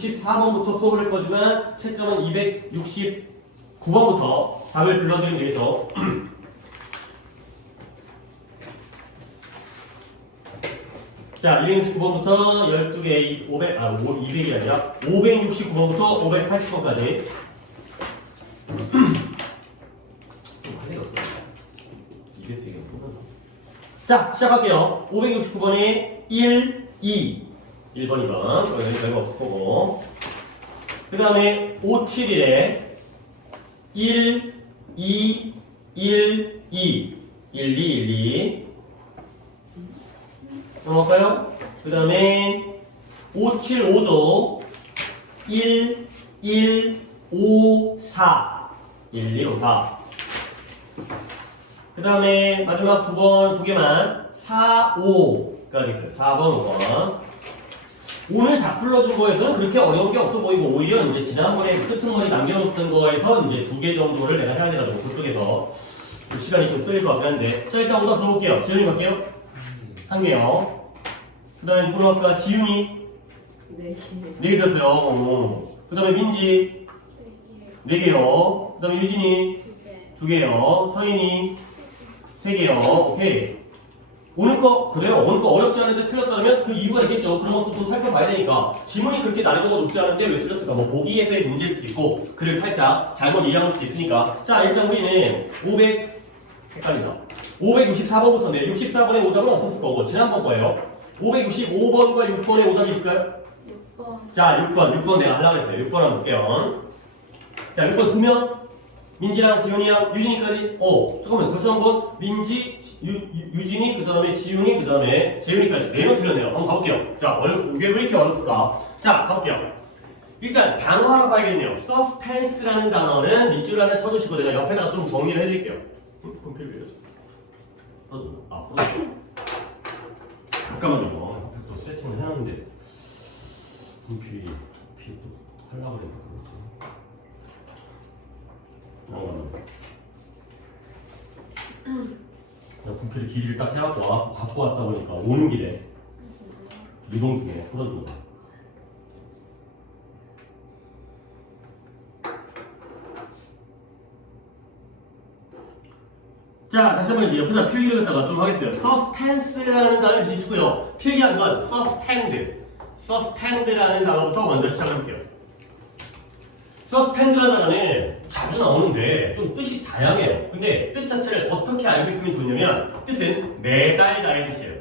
264번부터 수업을 할 거지만 채점은 269번부터 답을 불러드리면 되겠죠. 자, 269번부터 12개, 200이 아니라 569번부터 580번까지. 자, 시작할게요. 569번이 1, 2. 1번, 2번. 여기 별거 없을 거고. 그 다음에 571에 1, 2, 1, 2. 1, 2, 1, 2. 넘어갈까요? 그 다음에 575조 1, 1, 5, 4. 1, 1, 5, 4. 그 다음에 마지막 두 개만 4, 5가 있어요. 4번, 5번. 오늘 다 불러준 거에서는 그렇게 어려운 게 없어 보이고 오히려 이제 지난번에 끄트머리 남겨놓던 거에서 이제 2개 정도를 내가 해야 돼가지고 그쪽에서 시간이 좀 쓰일 것 같긴 한데. 자, 일단 오다 들어볼게요. 지훈이 갈게요. 한 개요. 그 다음에 누구로 할까? 지훈이 4개 들었어요. 그 다음에 민지 4개요. 그 다음에 유진이 2개요. 서인이 3개요. 오케이. 오늘 거 그래요. 오늘 거 어렵지 않은데 틀렸다면 그 이유가 있겠죠. 그런 것도 또 살펴봐야 되니까. 지문이 그렇게 난이도가 높지 않은데 왜 틀렸을까? 뭐 보기에서의 문제일 수도 있고 글을 살짝 잘못 이해할 수도 있으니까. 자, 일단 우리는 헷갈린다. 564번부터인데 64번에 오답은 없었을 거고 지난번 거예요. 565번과 6번에 오답이 있을까요? 6번. 자, 6번 내가 하려고 했어요. 6번 한번 볼게요. 자, 6번 2명. 민지랑 지훈이랑 유진이까지. 잠깐만 다시 한번 민지, 유진이, 그 다음에 지훈이, 그 다음에 재윤이까지 4명 틀렸네요. 한번 가볼게요. 자, 이게 왜 이렇게 어렵을까? 자, 가볼게요. 일단 단어 하나 봐야겠네요. 서스펜스라는 단어는 밑줄 하나 쳐두시고 내가 옆에다가 좀 정리를 해드릴게요. 분필 왜 이러지? 잠깐만요. 또 세팅을 해놨는데 분필이 또 하려고 해서 그렇지. 분필 길이를 딱 해갖고 갖고 왔다 보니까 오는 길에 이동 중에 풀어준 거야. 자, 다시 한번 이제 옆에다 필기를 갖다가 좀 하겠어요. 서스펜스라는 단어를 밑치고요. 필기하는 건 서스펜드라는 단어부터 먼저 시작해볼게요. 서스펜드라는 단어는 자주 나오는데 좀 뜻이 다양해요. 근데 뜻 자체를 어떻게 알고 있으면 좋냐면 뜻은 매달다의 뜻이에요.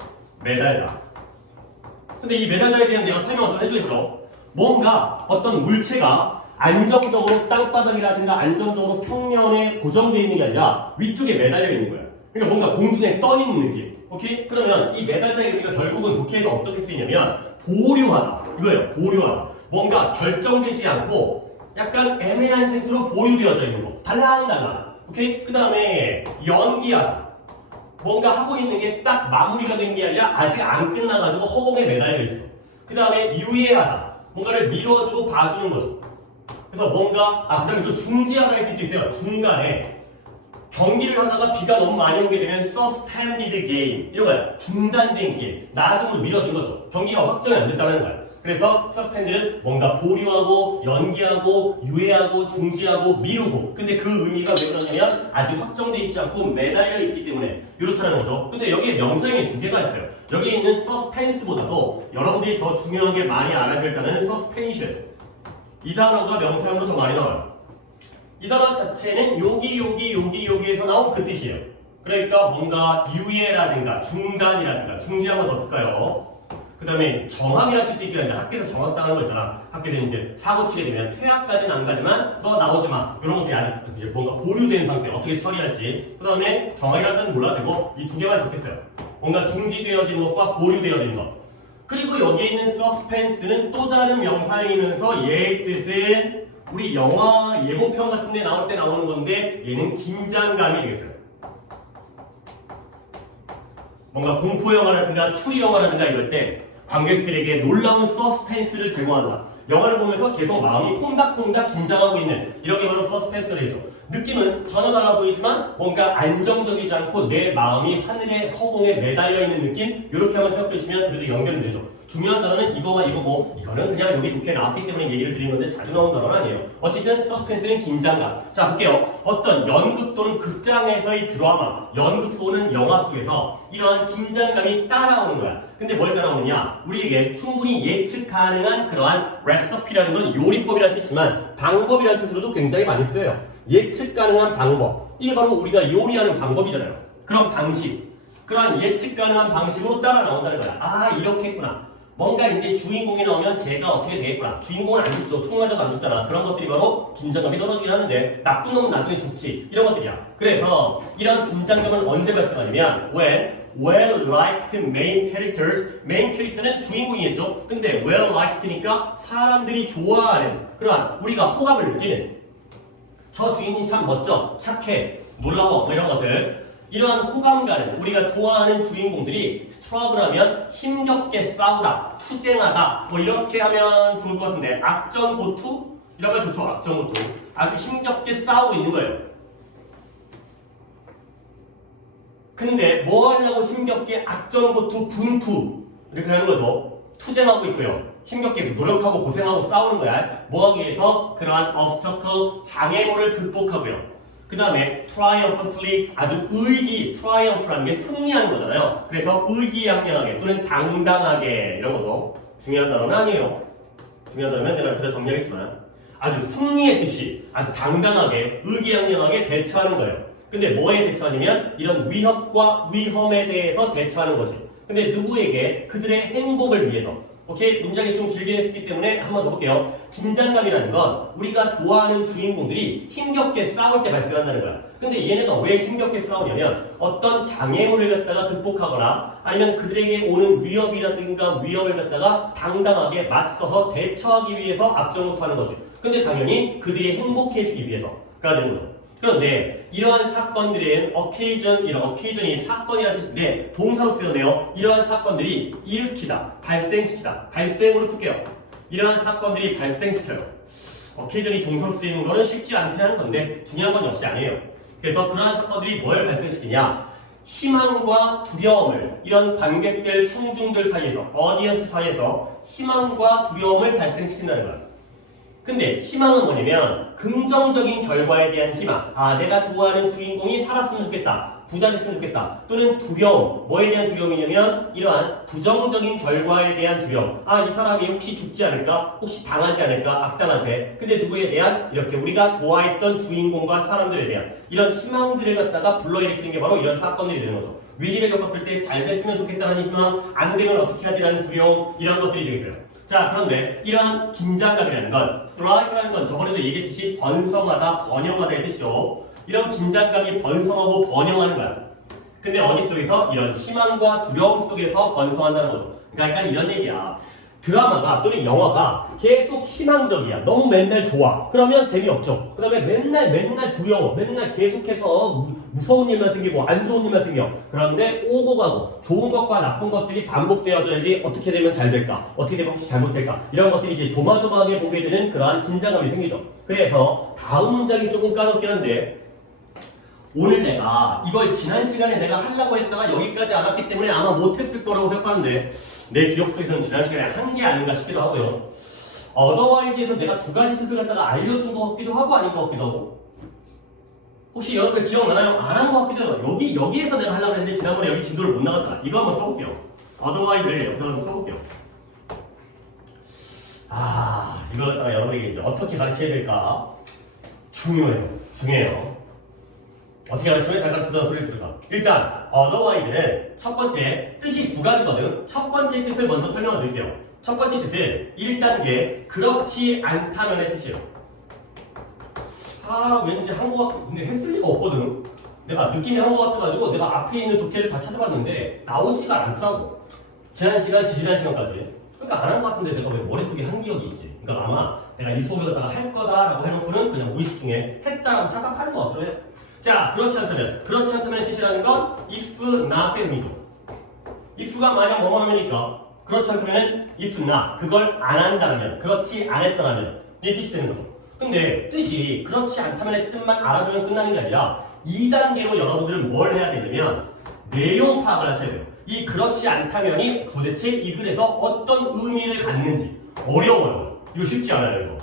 매달다. 근데 이 매달다에 대한 내가 설명을 좀 해주겠죠. 뭔가 어떤 물체가 안정적으로 땅바닥이라든가 안정적으로 평면에 고정되어 있는 게 아니라 위쪽에 매달려 있는 거야. 그러니까 뭔가 공중에 떠 있는 느낌. 오케이? 그러면 이 매달다의 의미가 결국은 독해에서 어떻게 쓰이냐면 보류하다. 이거예요. 보류하다. 뭔가 결정되지 않고 약간 애매한 상태로 보유되어져 있는 거. 달랑달랑. 오케이? 그 다음에 연기하다. 뭔가 하고 있는 게 딱 마무리가 된 게 아니라 아직 안 끝나가지고 허공에 매달려 있어. 그 다음에 유예하다. 뭔가를 밀어주고 봐주는 거죠. 그래서 뭔가, 그 다음에 또 중지하다의 뜻도 있어요. 중간에. 경기를 하다가 비가 너무 많이 오게 되면 suspended game. 이런 거야. 중단된 게임. 나중으로 밀어준 거죠. 경기가 확정이 안 됐다는 거야. 그래서 suspend는 뭔가 보류하고 연기하고 유예하고 중지하고 미루고. 근데 그 의미가 왜 그러냐면 아직 확정돼 있지 않고 매달려 있기 때문에 이렇다는 거죠. 근데 여기에 명사형이 2개가 있어요. 여기 있는 suspense보다도 여러분들이 더 중요한 게 많이 알아야 될 단어는 suspension. 이 단어가 명사형으로 더 많이 나와요. 이 단어 자체는 여기에서 나온 그 뜻이에요. 그러니까 뭔가 유예라든가 중단이라든가 중지 한번 더 쓸까요? 그 다음에 정학이라는 뜻도 있긴 한데 학교에서 정학당하는 거 있잖아. 학교에서 이제 사고 치게 되면 퇴학까지는 안 가지만 너 나오지 마. 이런 것들이 아직 이제 뭔가 보류된 상태 어떻게 처리할지. 그 다음에 정학이라는 뜻은 몰라도 되고 이 2개만 좋겠어요. 뭔가 중지되어지는 것과 보류되어지는 것. 그리고 여기에 있는 서스펜스는 또 다른 명사형이면서 얘의 뜻은 우리 영화 예고편 같은 데 나올 때 나오는 건데 얘는 긴장감이 되겠어요. 뭔가 공포영화라든가 추리영화라든가 이럴 때 관객들에게 놀라운 서스펜스를 제공한다. 영화를 보면서 계속 마음이 콩닥콩닥 긴장하고 있는 이런 게 바로 서스펜스가 되죠. 느낌은 전혀 달라 보이지만 뭔가 안정적이지 않고 내 마음이 하늘의 허공에 매달려 있는 느낌? 이렇게 한번 생각해 주시면 그래도 연결은 되죠. 중요한 단어는 이거와 이거고 이거는 그냥 여기 독해에 나왔기 때문에 얘기를 드리는 건데 자주 나오는 단어는 아니에요. 어쨌든 서스펜스는 긴장감. 자 볼게요. 어떤 연극 또는 극장에서의 드라마, 연극 또는 영화 속에서 이러한 긴장감이 따라오는 거야. 근데 뭘 따라오느냐? 우리에게 충분히 예측 가능한 그러한 레시피라는 건 요리법이라는 뜻이지만 방법이라는 뜻으로도 굉장히 많이 쓰여요. 예측 가능한 방법. 이게 바로 우리가 요리하는 방법이잖아요. 그런 방식. 그러한 예측 가능한 방식으로 따라 나온다는 거야. 아 이렇게 했구나. 뭔가 이제 주인공이 나오면 쟤가 어떻게 되겠구나. 주인공은 안 죽죠. 총 맞아도 안 죽잖아. 그런 것들이 바로 긴장감이 떨어지긴 하는데 나쁜 놈은 나중에 죽지. 이런 것들이야. 그래서 이런 긴장감은 언제 발생하냐면 when well-liked main characters, main 캐릭터는 주인공이겠죠. 근데 well-liked니까 사람들이 좋아하는 그러한 우리가 호감을 느끼는 저 주인공 참 멋져, 착해, 놀라워 뭐 이런 것들 이러한 호감 가는 우리가 좋아하는 주인공들이 스트러글하면 힘겹게 싸우다, 투쟁하다 뭐 이렇게 하면 좋을 것 같은데 악전고투? 이러면 좋죠. 악전고투. 아주 힘겹게 싸우고 있는 거예요. 근데 뭐 하려고 힘겹게 악전고투, 분투 이렇게 하는 거죠. 투쟁하고 있고요. 힘겹게 노력하고 고생하고 싸우는 거야. 뭐 하기 위해서? 그러한 obstacle, 장애물을 극복하고요. 그 다음에 triumphantly 아주 triumph라는 게 승리하는 거잖아요. 그래서 의기양양하게 또는 당당하게 이런 거죠. 중요한 단어는 아니에요. 중요한 단어는 내가 그대로 정리하겠지만 아주 승리의 뜻이 아주 당당하게 의기양양하게 대처하는 거예요. 근데 뭐에 대처하냐면 이런 위협과 위험에 대해서 대처하는 거지. 근데 누구에게? 그들의 행복을 위해서. 오케이? 문장이 좀 길게 했기 때문에 한번 더 볼게요. 긴장감이라는 건 우리가 좋아하는 주인공들이 힘겹게 싸울 때 발생한다는 거야. 근데 얘네가 왜 힘겹게 싸우냐면 어떤 장애물을 갖다가 극복하거나 아니면 그들에게 오는 위협이라든가 위협을 갖다가 당당하게 맞서서 대처하기 위해서 앞전부터 하는 거지. 근데 당연히 그들이 행복해지기 위해서가 되는 거죠. 그런데 이러한 사건들은 occasion이 사건이라는 뜻인데 동사로 쓰였네요. 이러한 사건들이 일으키다, 발생시키다, 발생으로 쓸게요. 이러한 사건들이 발생시켜요. occasion이 동사로 쓰이는 거는 쉽지 않긴 하는 건데 중요한 건 역시 아니에요. 그래서 그러한 사건들이 뭘 발생시키냐? 희망과 두려움을 이런 관객들, 청중들 사이에서, 어디언스 사이에서 희망과 두려움을 발생시킨다는 거예요. 근데 희망은 뭐냐면 긍정적인 결과에 대한 희망. 아 내가 좋아하는 주인공이 살았으면 좋겠다. 부자 됐으면 좋겠다. 또는 두려움. 뭐에 대한 두려움이냐면 이러한 부정적인 결과에 대한 두려움. 아 이 사람이 혹시 죽지 않을까? 혹시 당하지 않을까? 악당한테. 근데 누구에 대한? 이렇게 우리가 좋아했던 주인공과 사람들에 대한 이런 희망들을 갖다가 불러일으키는 게 바로 이런 사건들이 되는 거죠. 위기를 겪었을 때 잘 됐으면 좋겠다는 희망, 안 되면 어떻게 하지라는 두려움 이런 것들이 되겠어요. 자 그런데 이러한 긴장감이라는 건 thrive라는 건 저번에도 얘기했듯이 번성하다, 번영하다의 뜻이죠. 이런 긴장감이 번성하고 번영하는 거야. 근데 어디 속에서? 이런 희망과 두려움 속에서 번성한다는 거죠. 그러니까 이런 얘기야. 드라마가 또는 영화가 계속 희망적이야. 너무 맨날 좋아. 그러면 재미없죠. 그 다음에 맨날 두려워. 맨날 계속해서 무서운 일만 생기고 안 좋은 일만 생겨. 그런데 오고 가고 좋은 것과 나쁜 것들이 반복되어져야지 어떻게 되면 잘 될까? 어떻게 되면 혹시 잘못될까? 이런 것들이 이제 조마조마하게 보게 되는 그러한 긴장감이 생기죠. 그래서 다음 문장이 조금 까다롭긴 한데 오늘 내가 이걸 지난 시간에 내가 하려고 했다가 여기까지 안 왔기 때문에 아마 못했을 거라고 생각하는데 내 기억 속에서는 지난 시간에 한 게 아닌가 싶기도 하고요. otherwise에서 내가 두 가지 뜻을 갖다가 알려준 것 같기도 하고 아닌 것 같기도 하고 혹시 여러분들 기억나나요? 안 한 것 같기도 해요. 여기에서 내가 하려고 했는데 지난번에 여기 진도를 못 나갔잖아. 이거 한번 써볼게요. otherwise를 여기서 한번 써볼게요. 이걸 갖다가 여러분에게 이제 어떻게 가르쳐야 될까? 중요해요. 어떻게 가르치면 잘 가르치다는 소리를 들을까? 일단 otherwise는 첫 번째 뜻이 두 가지거든. 첫 번째 뜻을 먼저 설명을 드릴게요. 첫 번째 뜻은 1단계 그렇지 않다면의 뜻이에요. 왠지 한 것 같고 근데 했을 리가 없거든. 내가 느낌이 한 것 같아가지고 내가 앞에 있는 독해를 다 찾아봤는데 나오지가 않더라고. 지난 시간까지. 그러니까 안 한 것 같은데 내가 왜 머릿속에 한 기억이 있지. 그러니까 아마 내가 이 수업을 갖다가 할 거다라고 해놓고는 그냥 무의식 중에 했다라고 착각하는 것 같더라고요. 자, 그렇지 않다면의 뜻이라는 건 if not의 의미죠. if가 만약 뭐뭐하면이니까 그렇지 않다면은 if not 그걸 안 한다면 그렇지 않았더라면 이 뜻이 되는 거죠. 근데 뜻이 그렇지 않다면의 뜻만 알아두면 끝나는 게 아니라 2단계로 여러분들은 뭘 해야 되냐면 내용 파악을 하셔야 돼요. 이 그렇지 않다면이 도대체 이 글에서 어떤 의미를 갖는지 어려워요. 이거 쉽지 않아요. 이거.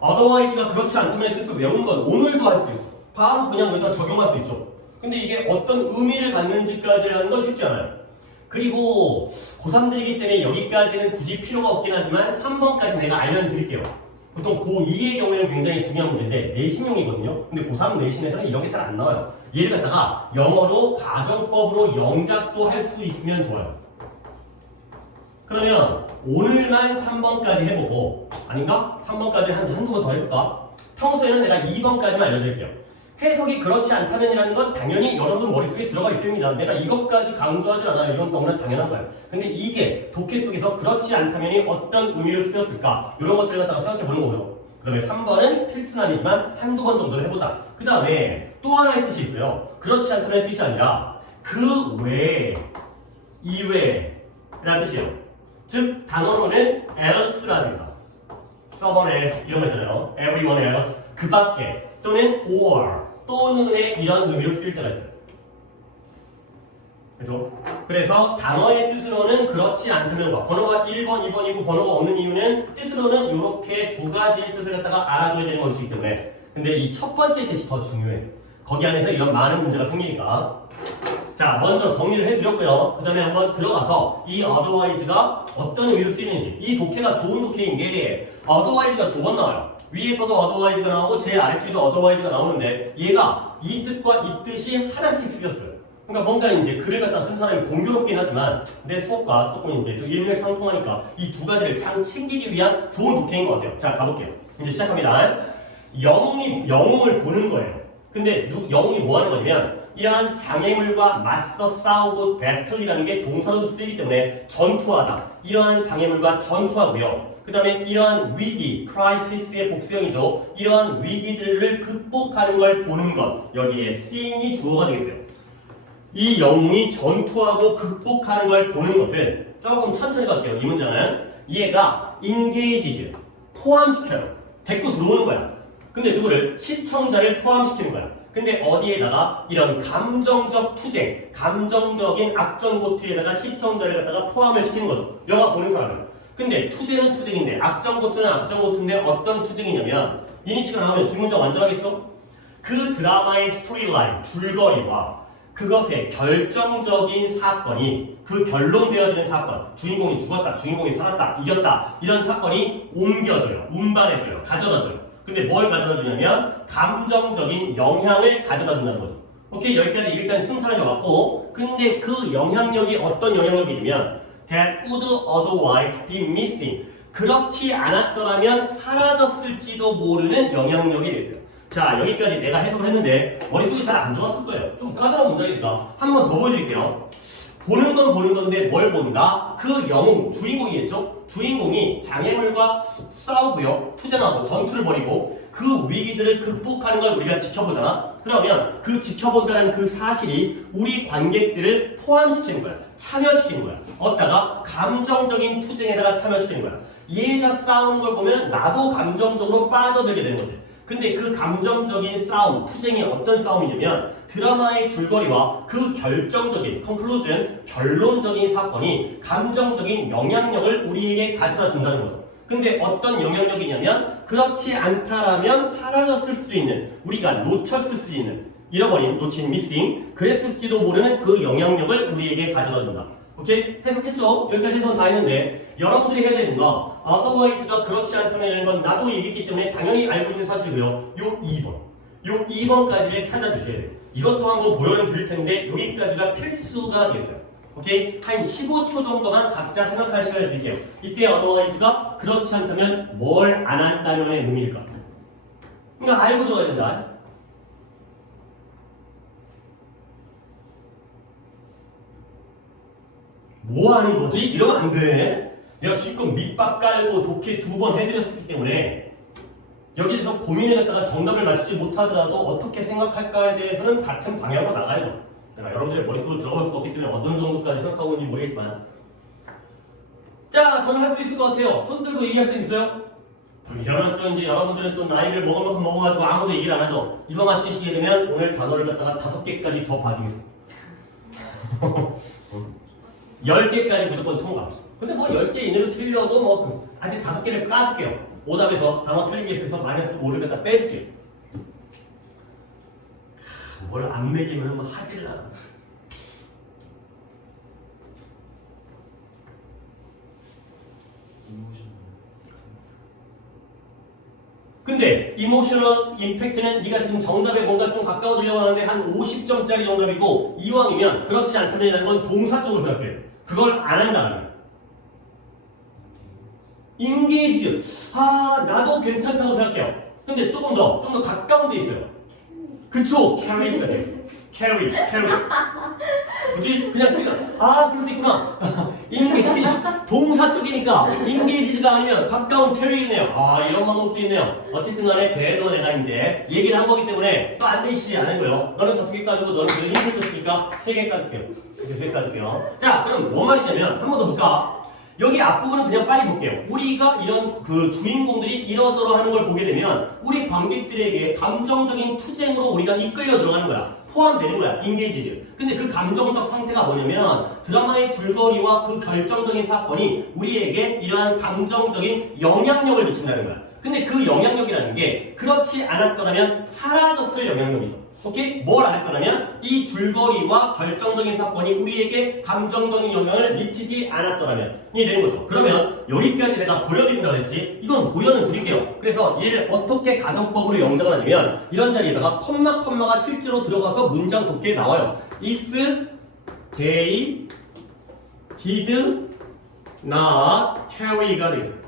otherwise가 그렇지 않다면의 뜻을 외우는 건 오늘도 할 수 있어. 바로 그냥 여기다 적용할 수 있죠. 근데 이게 어떤 의미를 갖는지까지라는 건 쉽지 않아요. 그리고 고3들이기 때문에 여기까지는 굳이 필요가 없긴 하지만 3번까지 내가 알려드릴게요. 보통 고2의 경우에는 굉장히 중요한 문제인데 내신용이거든요. 근데 고3 내신에서는 이런 게 잘 안 나와요. 얘를 갖다가 영어로 가정법으로 영작도 할 수 있으면 좋아요. 그러면 오늘만 3번까지 해보고 아닌가? 3번까지 한두 번 더 해볼까? 평소에는 내가 2번까지만 알려드릴게요. 해석이 그렇지 않다면이라는 건 당연히 여러분 머릿속에 들어가 있습니다. 내가 이것까지 강조하지 않아요. 이건 너무나 당연한 거예요. 근데 이게 독해 속에서 그렇지 않다면이 어떤 의미로 쓰였을까? 이런 것들을 갖다가 생각해 보는 거고요. 그 다음에 3번은 필수는 아니지만 한두 번 정도를 해보자. 그 다음에 또 하나의 뜻이 있어요. 그렇지 않다는 뜻이 아니라 그 외에, 이외에 라는 뜻이에요. 즉 단어로는 else라든가 someone else 이런 거 있잖아요. everyone else 그 밖에 또는 or 또는의 이런 의미로 쓰일 때가 있어요. 그죠? 그래서 단어의 뜻으로는 그렇지 않다면과 번호가 1번, 2번이고 번호가 없는 이유는 뜻으로는 이렇게 두 가지의 뜻을 갖다가 알아둬야 되는 것이기 때문에 근데 이 첫 번째 뜻이 더 중요해. 거기 안에서 이런 많은 문제가 생기니까 자 먼저 정리를 해드렸고요. 그 다음에 한번 들어가서 이 otherwise가 어떤 의미로 쓰이는지 이 독해가 좋은 독해인 게 otherwise가 두 번 나와요. 위에서도 otherwise가 나오고 제일 아래쪽에도 otherwise가 나오는데 얘가 이 뜻과 이 뜻이 하나씩 쓰였어요. 그러니까 뭔가 이제 글을 갖다 쓴 사람이 공교롭긴 하지만 내 수업과 조금 이제 또 일맥상통하니까 이 두 가지를 참 챙기기 위한 좋은 독해인 것 같아요. 자 가볼게요. 이제 시작합니다. 영웅을 보는 거예요. 근데 영웅이 뭐 하는 거냐면 이러한 장애물과 맞서 싸우고 배틀이라는 게 동사로 쓰이기 때문에 전투하다. 이러한 장애물과 전투하고요. 그 다음에 이러한 위기, 크라이시스의 복수형이죠. 이러한 위기들을 극복하는 걸 보는 것. 여기에 seeing이 주어가 되겠어요. 이 영웅이 전투하고 극복하는 걸 보는 것은 조금 천천히 갈게요. 이 문제는 얘가 engages, 포함시켜요. 데리고 들어오는 거야. 근데 누구를? 시청자를 포함시키는 거야. 근데 어디에다가 이런 감정적 투쟁, 감정적인 악전고투에다가 시청자를 갖다가 포함을 시키는 거죠. 영화 보는 사람은. 근데 투쟁은 투쟁인데 악전고투는 악전고투인데 어떤 투쟁이냐면 이니치가 나오면 뒷문장 완전하겠죠? 그 드라마의 스토리라인, 줄거리와 그것의 결정적인 사건이 그 결론되어지는 사건, 주인공이 죽었다, 주인공이 살았다, 이겼다 이런 사건이 옮겨져요, 운반해져요, 가져다줘요. 근데 뭘 가져다 주냐면 감정적인 영향을 가져다 준다는 거죠. 오케이 여기까지 일단 순탄하게 왔고 근데 그 영향력이 어떤 영향력이냐면 that would otherwise be missing 그렇지 않았더라면 사라졌을지도 모르는 영향력이 됐어요. 자 여기까지 내가 해석을 했는데 머릿속에 잘 안 들어왔을 거예요. 좀 까다로운 문장이니까 한 번 더 보여드릴게요. 보는 건 보는 건데 뭘 본다? 그 영웅, 주인공이겠죠? 주인공이 장애물과 싸우고요. 투쟁하고 전투를 벌이고 그 위기들을 극복하는 걸 우리가 지켜보잖아? 그러면 그 지켜본다는 그 사실이 우리 관객들을 포함시키는 거야. 참여시키는 거야. 어디다가 감정적인 투쟁에다가 참여시키는 거야. 얘가 싸우는 걸 보면 나도 감정적으로 빠져들게 되는 거지. 근데 그 감정적인 싸움, 투쟁이 어떤 싸움이냐면 드라마의 줄거리와 그 결정적인 conclusion, 결론적인 사건이 감정적인 영향력을 우리에게 가져다 준다는 거죠. 근데 어떤 영향력이냐면 그렇지 않다라면 사라졌을 수도 있는, 우리가 놓쳤을 수 있는, 잃어버린, 놓친, missing, 그랬을지도 모르는 그 영향력을 우리에게 가져다 준다. 오케이? 해석했죠? 여기까지 해석은 다 했는데 여러분들이 해야 되는 거 otherwise가 그렇지 않다는 건 나도 얘기했기 때문에 당연히 알고 있는 사실이고요. 요 2번. 요 2번까지를 찾아주셔야 돼요. 이것도 한번 보여는 드릴 텐데 여기까지가 필수가 되겠어요. 오케이? 한 15초 정도만 각자 생각할 시간을 드릴게요. 이때 otherwise가 그렇지 않다면 뭘 안 한다면의 의미일까? 그러니까 알고 들어가야 된다. 뭐 하는 거지? 이러면 안 돼. 내가 지금 밑밥 깔고 독해 2번 해드렸기 때문에 여기서 고민을 갖다가 정답을 맞추지 못하더라도 어떻게 생각할까에 대해서는 같은 방향으로 나가야죠. 내가 여러분들의 머릿속으로 들어갈 수가 없기 때문에 어느 정도까지 생각하고 있는지 모르겠지만 자, 저는 할 수 있을 것 같아요. 손 들고 얘기할 수 있어요? 이러면 또 이제 여러분들은 또 나이를 먹을 만큼 먹어가지고 아무도 얘기를 안 하죠. 이거 맞히시게 되면 오늘 단어를 갖다가 5개까지 더 봐주겠습니다. 10개까지 무조건 통과. 근데 뭐 10개 이내로 틀려도 뭐 아직 5개를 까줄게요. 오답에서 단어 틀린 게 있어서 마이너스 5를 갖다 빼줄게요. 뭘 안 매기면 뭐 하질 않아. 근데 이모셔널 임팩트는 네가 지금 정답에 뭔가 좀 가까워지려고 하는데 한 50점짜리 정답이고 이왕이면 그렇지 않다는 건 동사 쪽으로 생각해요. 그걸 안 한다면 인게이지 나도 괜찮다고 생각해요. 근데 조금 더 가까운 데 있어요. 그쵸? carry가 돼 있어요. carry 뭐지? 그냥 지금 그럴 수 있구나. 인게이지 동사 쪽이니까 인게이지가 아니면 가까운 carry네요. 이런 방법도 있네요. 어쨌든 간에 그래도 내가 이제 얘기를 한 거기 때문에 또 안 되시지 않은 거예요. 너는 5개 까지고 너는 힘들었으니까 3개 까줄게요. 이렇게 3개 까줄게요. 자, 그럼 뭔 말이냐면 한 번 더 볼까? 여기 앞부분은 그냥 빨리 볼게요. 우리가 이런 그 주인공들이 이러저러 하는 걸 보게 되면 우리 관객들에게 감정적인 투쟁으로 우리가 이끌려 들어가는 거야. 포함되는 거야. 인게이지즈. 근데 그 감정적 상태가 뭐냐면 드라마의 줄거리와 그 결정적인 사건이 우리에게 이러한 감정적인 영향력을 미친다는 거야. 근데 그 영향력이라는 게 그렇지 않았더라면 사라졌을 영향력이죠. 오케이? 뭘 안 했더라면 이 줄거리와 결정적인 사건이 우리에게 감정적인 영향을 미치지 않았더라면 이 되는 거죠. 그러면 여기까지 내가 보여드린다고 했지 이건 보여는 드릴게요. 그래서 얘를 어떻게 가정법으로 영작을 하냐면 이런 자리에다가 컴마가 실제로 들어가서 문장 독해에 나와요. If they did not carry가 되겠어요.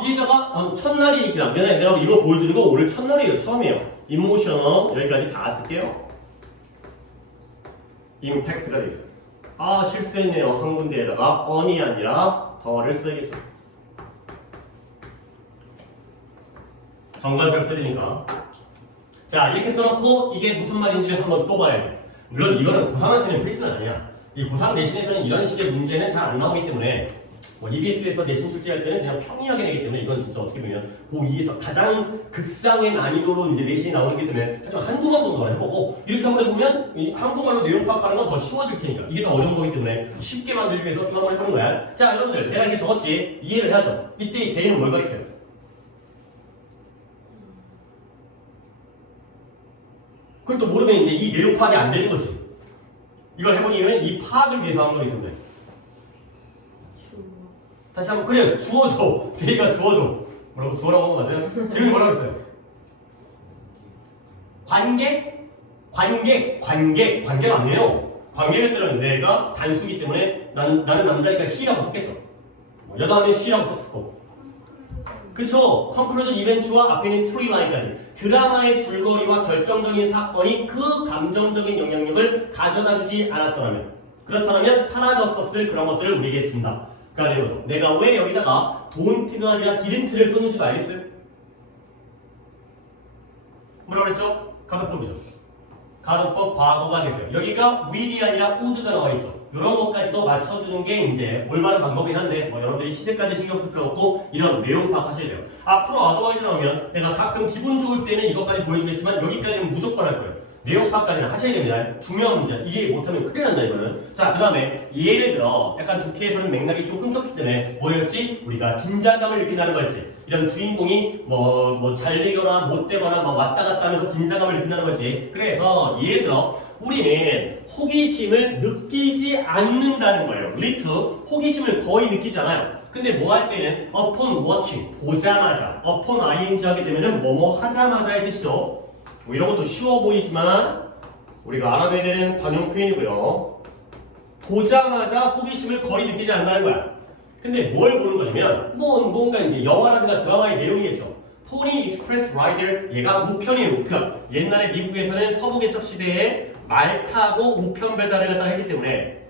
뒤에다가 첫날이니까 내가 이거 보여주는 거 오늘 첫날이에요. 처음이에요. 이모셔널 여기까지 다 쓸게요. 임팩트가 돼 있어요. 실수했네요. 한 군데에다가 on이 아니라 더를 써야겠죠. 정관사를 쓰니까. 자, 이렇게 써놓고 이게 무슨 말인지를 한번 또 봐야 돼. 물론 이거는 고3한테는 필수는 아니야. 이 고3 내신에서는 이런 식의 문제는 잘 안 나오기 때문에 EBS에서 내신 출제할 때는 그냥 평이하게 되기 때문에 이건 진짜 어떻게 보면 고2에서 가장 극상의 난이도로 이제 내신이 나오기 때문에 하지만 한두 번 정도는 해보고 이렇게 한번 해보면 이 한국말로 내용 파악하는 건 더 쉬워질 테니까 이게 더 어려운 거기 때문에 쉽게 만들기 위해서 좀 한번 해보는 거야. 자, 여러분들 내가 이렇게 적었지 이해를 해야죠. 이때 이 대인은 뭘 가리켜요? 그걸 또 모르면 이제 이 내용 파악이 안 되는 거지. 이걸 해본 이유는 이 파악을 위해서 한 거기 때문에. 다시 한번 그래 주어줘. 제이가 주어줘. 뭐라고 주어라고 한 거 맞아요? 지금 뭐라고 했어요? 관계가 아니에요. 관계를 뜨는 내가 단수기 때문에 나는 남자니까 he라고 썼겠죠. 여자하면 she라고 썼을 거고. 그쵸? 컨클루전 이벤트와 앞에 있는 스토리라인까지 드라마의 줄거리와 결정적인 사건이 그 감정적인 영향력을 가져다주지 않았더라면 그렇다면 사라졌었을 그런 것들을 우리에게 준다. 가 되는 거죠. 내가 왜 여기다가 don't가 아니라 didn't를 썼는지도 알겠어요? 뭐라고 그랬죠? 가정법이죠. 가정법 과거가 됐어요. 여기가 will이 아니라 would가 나와 있죠. 이런 것까지도 맞춰주는 게 이제 올바른 방법이긴 한데 여러분들이 시제까지 신경 쓸 필요 없고 이런 내용 파악하셔야 돼요. 앞으로 어드바이스 나오면 내가 가끔 기분 좋을 때는 이것까지 보여주겠지만 여기까지는 무조건 할 거예요. 내용 파악까지는 하셔야 됩니다. 중요한 문제야. 이게 못하면 큰일 난다 이거는. 자, 그 다음에 예를 들어 약간 독해에서는 맥락이 좀 끊겼기 때문에 뭐였지? 우리가 긴장감을 느낀다는 거였지. 이런 주인공이 잘 되거나 못 되거나 왔다 갔다 하면서 긴장감을 느낀다는 거지. 그래서 예를 들어 우리는 호기심을 느끼지 않는다는 거예요. little 호기심을 거의 느끼지 않아요. 근데 뭐 할 때는 upon watching 보자마자 upon ing 하게 되면은 뭐뭐 하자마자의 뜻이죠. 이런 것도 쉬워 보이지만 우리가 알아둬야 되는 관용 표현이고요. 보자마자 호기심을 거의 느끼지 않는다는 거야. 근데 뭘 보는 거냐면 뭔가 이제 영화라든가 드라마의 내용이겠죠. 포니 익스프레스 라이더 얘가 우편이에요. 우편. 옛날에 미국에서는 서부 개척 시대에 말 타고 우편 배달을 갖다 했기 때문에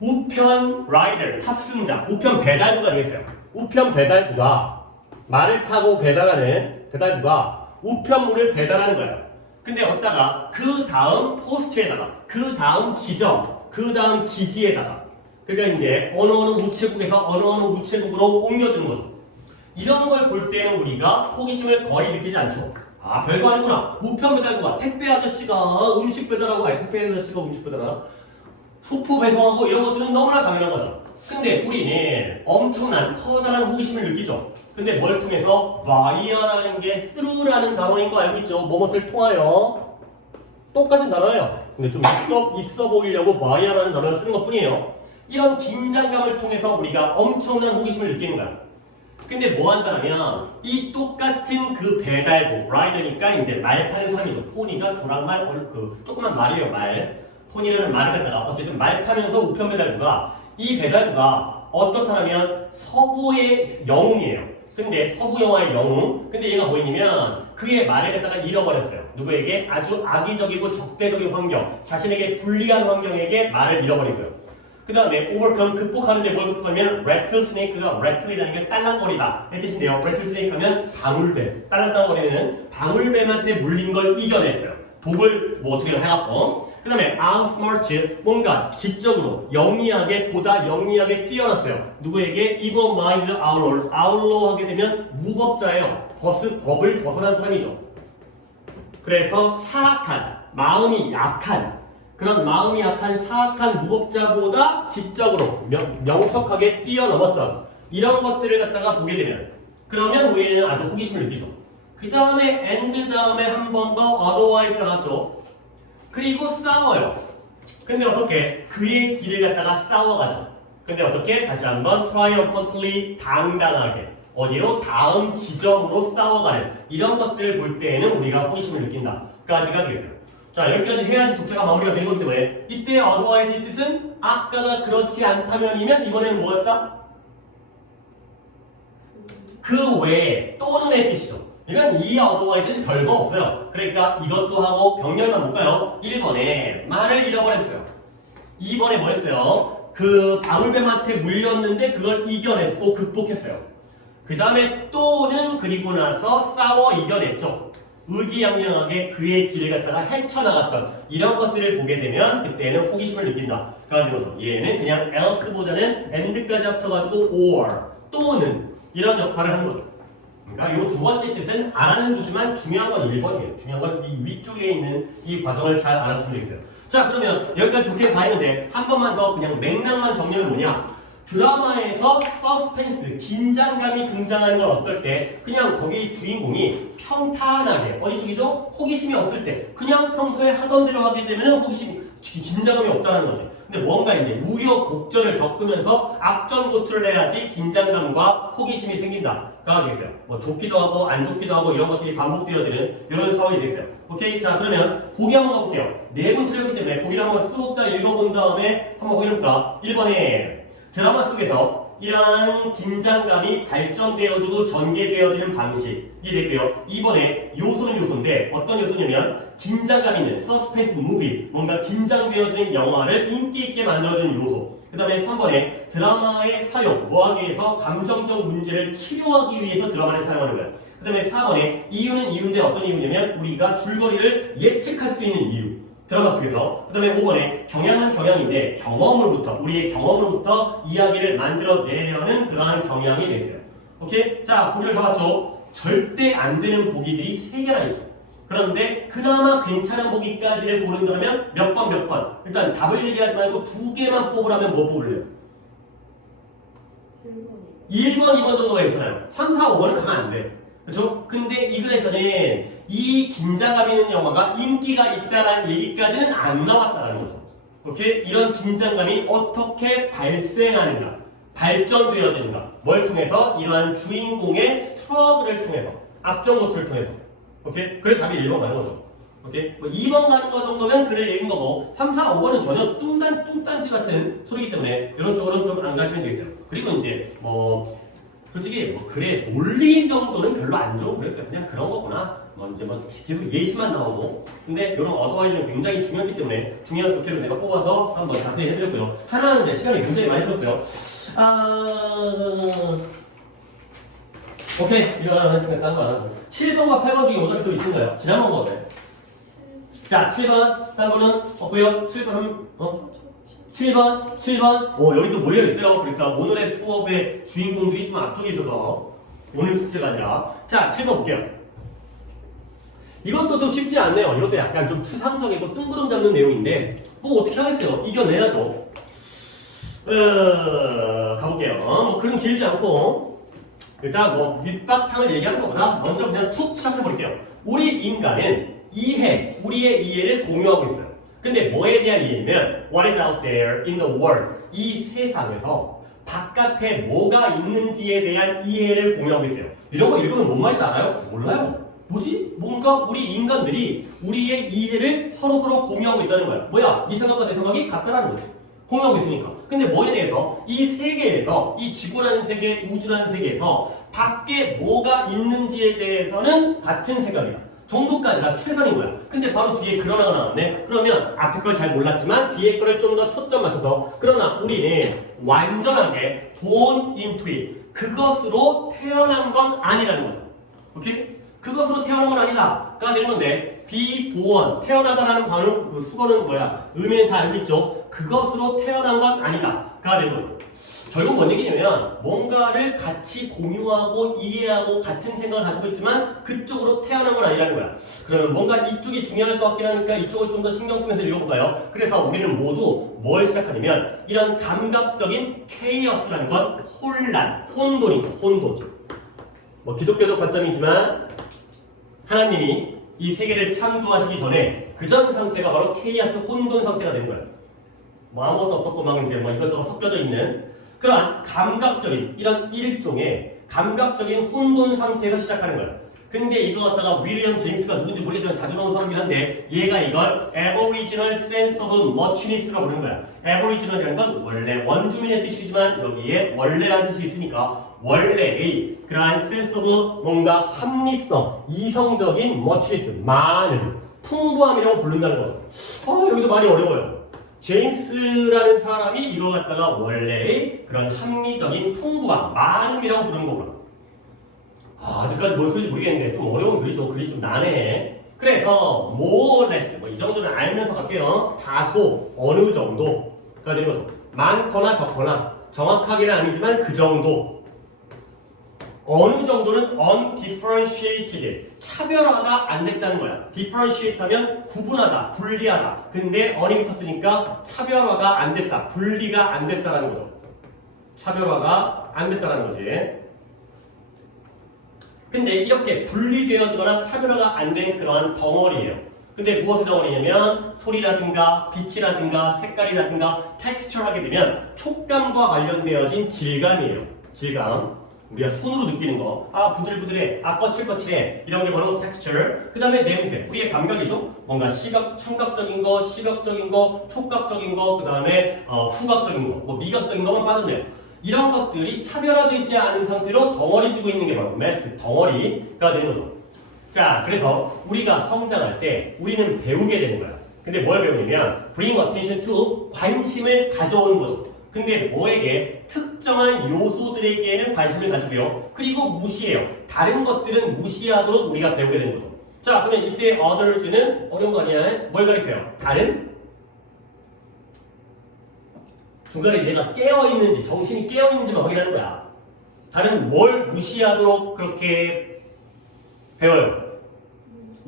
우편 라이더 탑승자 우편 배달부가 되겠어요. 우편 배달부가 말을 타고 배달하는 배달부가 우편물을 배달하는 거야. 근데 어디다가 그 다음 포스트에다가 그 다음 지점 그 다음 기지에다가 그러니까 이제 어느 우체국에서 어느 우체국으로 옮겨주는 거죠. 이런 걸 볼 때는 우리가 호기심을 거의 느끼지 않죠. 아, 별거 아니구나. 우편 배달구가 택배 아저씨가 음식 배달하고, 아니, 택배 아저씨가 음식 배달하나? 수포 배송하고 이런 것들은 너무나 당연한 거죠. 근데 우리는 엄청난 커다란 호기심을 느끼죠. 근데 뭘 통해서? via라는 게 through라는 단어인 거 알고 있죠? 무엇을 통하여? 똑같은 단어예요. 근데 좀 있어 보이려고 via라는 단어를 쓰는 것 뿐이에요. 이런 긴장감을 통해서 우리가 엄청난 호기심을 느끼는 거야. 근데 뭐 한다면 이 똑같은 그 배달부 라이더니까 이제 말 타는 사람이죠. 포니가 조랑말 그 조그만 말이에요. 말 포니라는 말을 갖다가 어쨌든 말 타면서 우편 배달부가 이 배달부가 어떻다면 서부의 영웅이에요. 근데 서부 영화의 영웅. 근데 얘가 뭐였냐면 그의 말을 갖다가 잃어버렸어요. 누구에게? 아주 악의적이고 적대적인 환경, 자신에게 불리한 환경에게 말을 잃어버리고요. 그 다음에 overcome, 극복하는데 뭘 극복하면 rattlesnake가 rattle이라는 게 딸랑거리다 의 뜻인데요. rattlesnake 하면 방울배, 딸랑딸랑거리는 방울뱀한테 물린 걸 이겨냈어요. 독을 뭐 어떻게 해갖고. 그 다음에 outsmart, 뭔가 지적으로 영리하게, 보다 영리하게 뛰어났어요. 누구에게? evil-minded outlaws, outlaw 하게 되면 무법자예요. 법을 벗어난 사람이죠. 그래서 사악한, 마음이 약한, 그런 마음이 약한 사악한 무법자보다 지적으로 명석하게 뛰어넘었던 이런 것들을 갖다가 보게 되면 그러면 우리는 아주 호기심을 느끼죠. 그 다음에 and 다음에 한 번 더 otherwise가 나왔죠. 그리고 싸워요. 근데 어떻게? 그의 길을 갖다가 싸워가죠. 근데 어떻게? 다시 한번 triumphantly 당당하게 어디로? 다음 지점으로 싸워가는 이런 것들을 볼 때에는 우리가 호기심을 느낀다까지가 되겠어요. 자, 여기까지 해야지 독해가 마무리가 되는 거기 때문에 이때 otherwise의 뜻은 아까가 그렇지 않다면이면 이번에는 뭐였다? 그 외에 또는의 뜻이죠. 이건 이 otherwise는 별거 없어요. 그러니까 이것도 하고 병렬만 볼까요? 1번에 말을 잃어버렸어요. 2번에 뭐였어요? 그 방울뱀한테 물렸는데 그걸 이겨냈고 극복했어요. 그 다음에 또는 그리고 나서 싸워 이겨냈죠. 의기양양하게 그의 길을 갖다가 헤쳐나갔던 이런 것들을 보게 되면 그때는 호기심을 느낀다. 그래서 얘는 그냥 else보다는 and까지 합쳐가지고 or 또는 이런 역할을 하는 거죠. 그러니까 이 두 번째 뜻은 알아는 두지만 중요한 건 1번이에요. 중요한 건 이 위쪽에 있는 이 과정을 잘 알아주시면 되겠어요. 자, 그러면 여기까지 좋게 다 했는데 한 번만 더 그냥 맥락만 정리하면 뭐냐? 드라마에서 서스펜스, 긴장감이 등장하는 건 어떨 때 그냥 거기 주인공이 평탄하게 어디 쪽이죠? 호기심이 없을 때 그냥 평소에 하던 대로 하게 되면 긴장감이 없다는 거지. 근데 뭔가 이제 우여곡절을 겪으면서 악전고투를 해야지 긴장감과 호기심이 생긴다가 되겠어요. 뭐 좋기도 하고 안 좋기도 하고 이런 것들이 반복되어지는 이런 상황이 되겠어요. 오케이? 자, 그러면 보기 한번 가볼게요. 네 분 틀렸기 때문에 보기를 한번 쓱 다 읽어본 다음에 한번 확인해볼까? 1번에 드라마 속에서 이러한 긴장감이 발전되어지고 전개되어지는 방식이 되고요. 2번에 요소는 요소인데 어떤 요소냐면 긴장감 있는 서스펜스 무비, 뭔가 긴장되어지는 영화를 인기 있게 만들어주는 요소. 그 다음에 3번에 드라마의 사용, 뭐하기 위해서 감정적 문제를 치료하기 위해서 드라마를 사용하는 거예요. 그 다음에 4번에 이유는 이유인데 어떤 이유냐면 우리가 줄거리를 예측할 수 있는 이유. 드라마 속에서. 그 다음에 5번에 경향은 경향인데 경험으로부터 우리의 경험으로부터 이야기를 만들어내려는 그러한 경향이 있어요. 오케이? 자, 보기를 더 봤죠? 절대 안 되는 보기들이 3개나 있죠. 그런데 그나마 괜찮은 보기까지를 고른다면 몇 번? 일단 답을 얘기하지 말고 2개만 뽑으라면 뭐 뽑을래요? 1번, 2번 정도가 괜찮아요. 3, 4, 5번은 가면 안 돼. 그렇죠? 근데 이 글에서는 이 긴장감 있는 영화가 인기가 있다는 얘기까지는 안 나왔다는 거죠. 오케이? 이런 긴장감이 어떻게 발생하는가, 발전되어지는가, 뭘 통해서? 이러한 주인공의 스트러글을 통해서, 악전고투를 통해서. 오케이? 그래서 답이 1번 가는 거죠. 오케이? 뭐 2번 가는 거 정도면 글을 읽은 거고 3, 4, 5번은 전혀 뚱딴지 같은 소리이기 때문에 이런 쪽으로는 좀 안 가시면 되겠어요. 그리고 이제 솔직히 글의 논리 정도는 별로 안 좋은 그랬어요. 그냥 그런 거구나. 이제 계속 예시만 나오고. 근데 이런 어드와이즈는 굉장히 중요하기 때문에 중요한 독해를 내가 뽑아서 한번 자세히 해드렸고요. 하나는 이제 시간이 굉장히 많이 들었어요. 오케이. 이거 하나 했으니까 딴 거 안 하고. 7번과 8번 중에 오답이 또 있던가요? 지난번 거네. 자, 7번. 딴 거는 없고요. 7번은 7번. 여기도 몰려있어요. 그러니까 오늘의 수업의 주인공들이 좀 앞쪽에 있어서 오늘 숙제가 아니라. 자, 7번 볼게요. 이것도 좀 쉽지 않네요. 이것도 약간 좀 추상적이고 뜬구름 잡는 내용인데 뭐 어떻게 하겠어요? 이겨내야죠. 가볼게요. 뭐 글은 길지 않고 일단 뭐 밑바탕을 얘기하는 것보다 먼저 그냥 툭 시작해 볼게요. 우리 인간은 우리의 이해를 공유하고 있어요. 근데 뭐에 대한 이해냐면 what is out there in the world, 이 세상에서 바깥에 뭐가 있는지에 대한 이해를 공유하고 있대요. 이런 거 읽으면 뭔 말인지 알아요? 몰라요. 뭐지? 뭔가 우리 인간들이 우리의 이해를 서로서로 공유하고 있다는 거야. 뭐야? 네 생각과 내 생각이 같다라는 거지. 공유하고 있으니까. 근데 뭐에 대해서? 이 세계에서, 이 지구라는 세계, 우주라는 세계에서 밖에 뭐가 있는지에 대해서는 같은 생각이야. 정도까지가 최선인 거야. 근데 바로 뒤에 그러나가 나왔네. 그러면 앞에 걸 잘 몰랐지만 뒤에 거를 좀 더 초점 맞춰서 그러나 우리는 완전하게 born into it, 그것으로 태어난 건 아니라는 거죠. 오케이? 그것으로 태어난 건 아니다가 되는 건데 be born, 태어나다라는 관용, 그 수거는 뭐야? 의미는 다 알고 있죠. 그것으로 태어난 건 아니다가 되는 거죠. 결국 뭔 얘기냐면 뭔가를 같이 공유하고 이해하고 같은 생각을 가지고 있지만 그쪽으로 태어난 건 아니라는 거야. 그러면 뭔가 이쪽이 중요할 것 같긴 하니까 이쪽을 좀 더 신경 쓰면서 읽어볼까요? 그래서 우리는 모두 뭘 시작하냐면 이런 감각적인 케이어스라는 건 혼란, 혼돈이죠. 혼돈. 뭐 기독교적 관점이지만 하나님이 이 세계를 창조하시기 전에 그 전 상태가 바로 케이어스, 혼돈 상태가 되는 거예요. 뭐 아무것도 없었고 막 이제 뭐 이것저것 섞여져 있는 그러한 감각적인 이런 일종의 감각적인 혼돈 상태에서 시작하는 거예요. 근데 이거 갖다가 윌리엄 제임스가 누군지 모르겠지만 자주 나온 사람이긴 한데 얘가 이걸 Aboriginal Sense of Muchness라고 부르는 거야. Aboriginal이라는 건 원래 원주민의 뜻이지만 여기에 원래라는 뜻이 있으니까 원래의 그러한 sense of 뭔가 합리성, 이성적인 muchness, 많은 풍부함이라고 부른다는 거죠. 여기도 많이 어려워요. 제임스라는 사람이 이거 갖다가 원래의 그런 합리적인 풍부함, 많음이라고 부르는 거구나. 아직까지 뭔 소리인지 모르겠는데 좀 어려운 글이죠. 글이 좀 나네. 그래서 more or less, 뭐 이 정도는 알면서 갈게요. 다소, 어느 정도가 되는 거죠. 많거나 적거나 정확하게는 아니지만 그 정도. 어느 정도는 undifferentiated, 차별화가 안 됐다는 거야. differentiate 하면 구분하다, 분리하다. 근데 on이 붙었으니까 차별화가 안 됐다, 분리가 안 됐다라는 거죠. 차별화가 안 됐다라는 거지. 근데 이렇게 분리되어지거나 차별화가 안 된 그러한 덩어리예요. 근데 무엇의 덩어리냐면 소리라든가 빛이라든가 색깔이라든가 텍스처를 하게 되면 촉감과 관련되어진 질감이에요. 질감. 우리가 손으로 느끼는 거, 부들부들해, 거칠거칠해, 이런 게 바로 texture. 그 다음에 냄새, 우리의 감각이죠. 뭔가 청각적인 거, 시각적인 거, 촉각적인 거, 그 다음에 후각적인 거, 뭐 미각적인 거만 빠졌네요. 이런 것들이 차별화되지 않은 상태로 덩어리지고 있는 게 바로 mass, 덩어리가 되는 거죠. 자, 그래서 우리가 성장할 때 우리는 배우게 되는 거야. 근데 뭘 배우냐면 bring attention to, 관심을 가져오는 거죠. 근데 뭐에게? 특정한 요소들에게는 관심을 가지고요. 그리고 무시해요. 다른 것들은 무시하도록 우리가 배우게 되는 거죠. 자, 그러면 이때 others는 어려운 거 아니야? 뭘 가리켜요? 다른? 중간에 얘가 깨어있는지, 정신이 깨어있는지만 확인하는 거야. 다른 뭘 무시하도록 그렇게 배워요?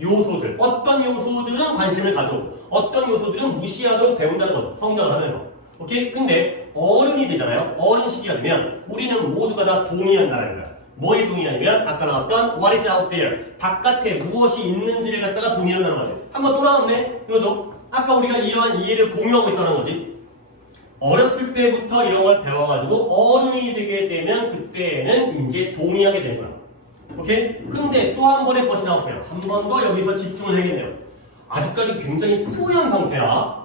요소들. 어떤 요소들은 관심을 가져오고 어떤 요소들은 무시하도록 배운다는 거죠. 성장을 하면서. 오케이? 근데 어른이 되잖아요. 어른 시기가 되면 우리는 모두가 다 동의한다는 거야. 뭐에 동의하냐면 아까 나왔던 what is out there, 바깥에 무엇이 있는지를 갖다가 동의한다는 거지. 한번 또 나왔네? 이거죠? 아까 우리가 이러한 이해를 공유하고 있다는 거지. 어렸을 때부터 이런 걸 배워가지고 어른이 되게 되면 그때는 이제 동의하게 되는 거야. 오케이? 근데 또 한 번의 것이 나왔어요. 한 번 더 여기서 집중을 해야겠네요. 아직까지 굉장히 뿌연 상태야.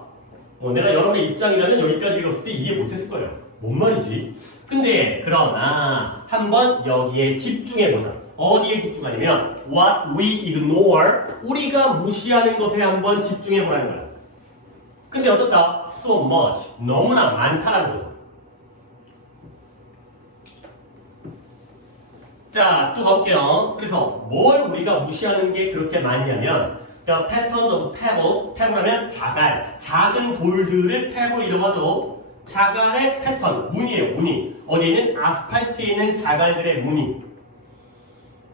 내가 여러분의 입장이라면 여기까지 읽었을 때 이해 못했을 거예요. 뭔 말이지? 근데 그러나 한번 여기에 집중해보자. 어디에 집중하냐면 what we ignore, 우리가 무시하는 것에 한번 집중해보라는 거야. 근데 어떻다? so much, 너무나 많다라는 거죠. 자, 또 가볼게요. 그래서 뭘 우리가 무시하는 게 그렇게 많냐면 The patterns of pebble, pebble하면 자갈, 작은 돌들을 pebble이라고 하죠. 자갈의 패턴, 무늬예요, 무늬. 어디에는 아스팔트에 있는 자갈들의 무늬.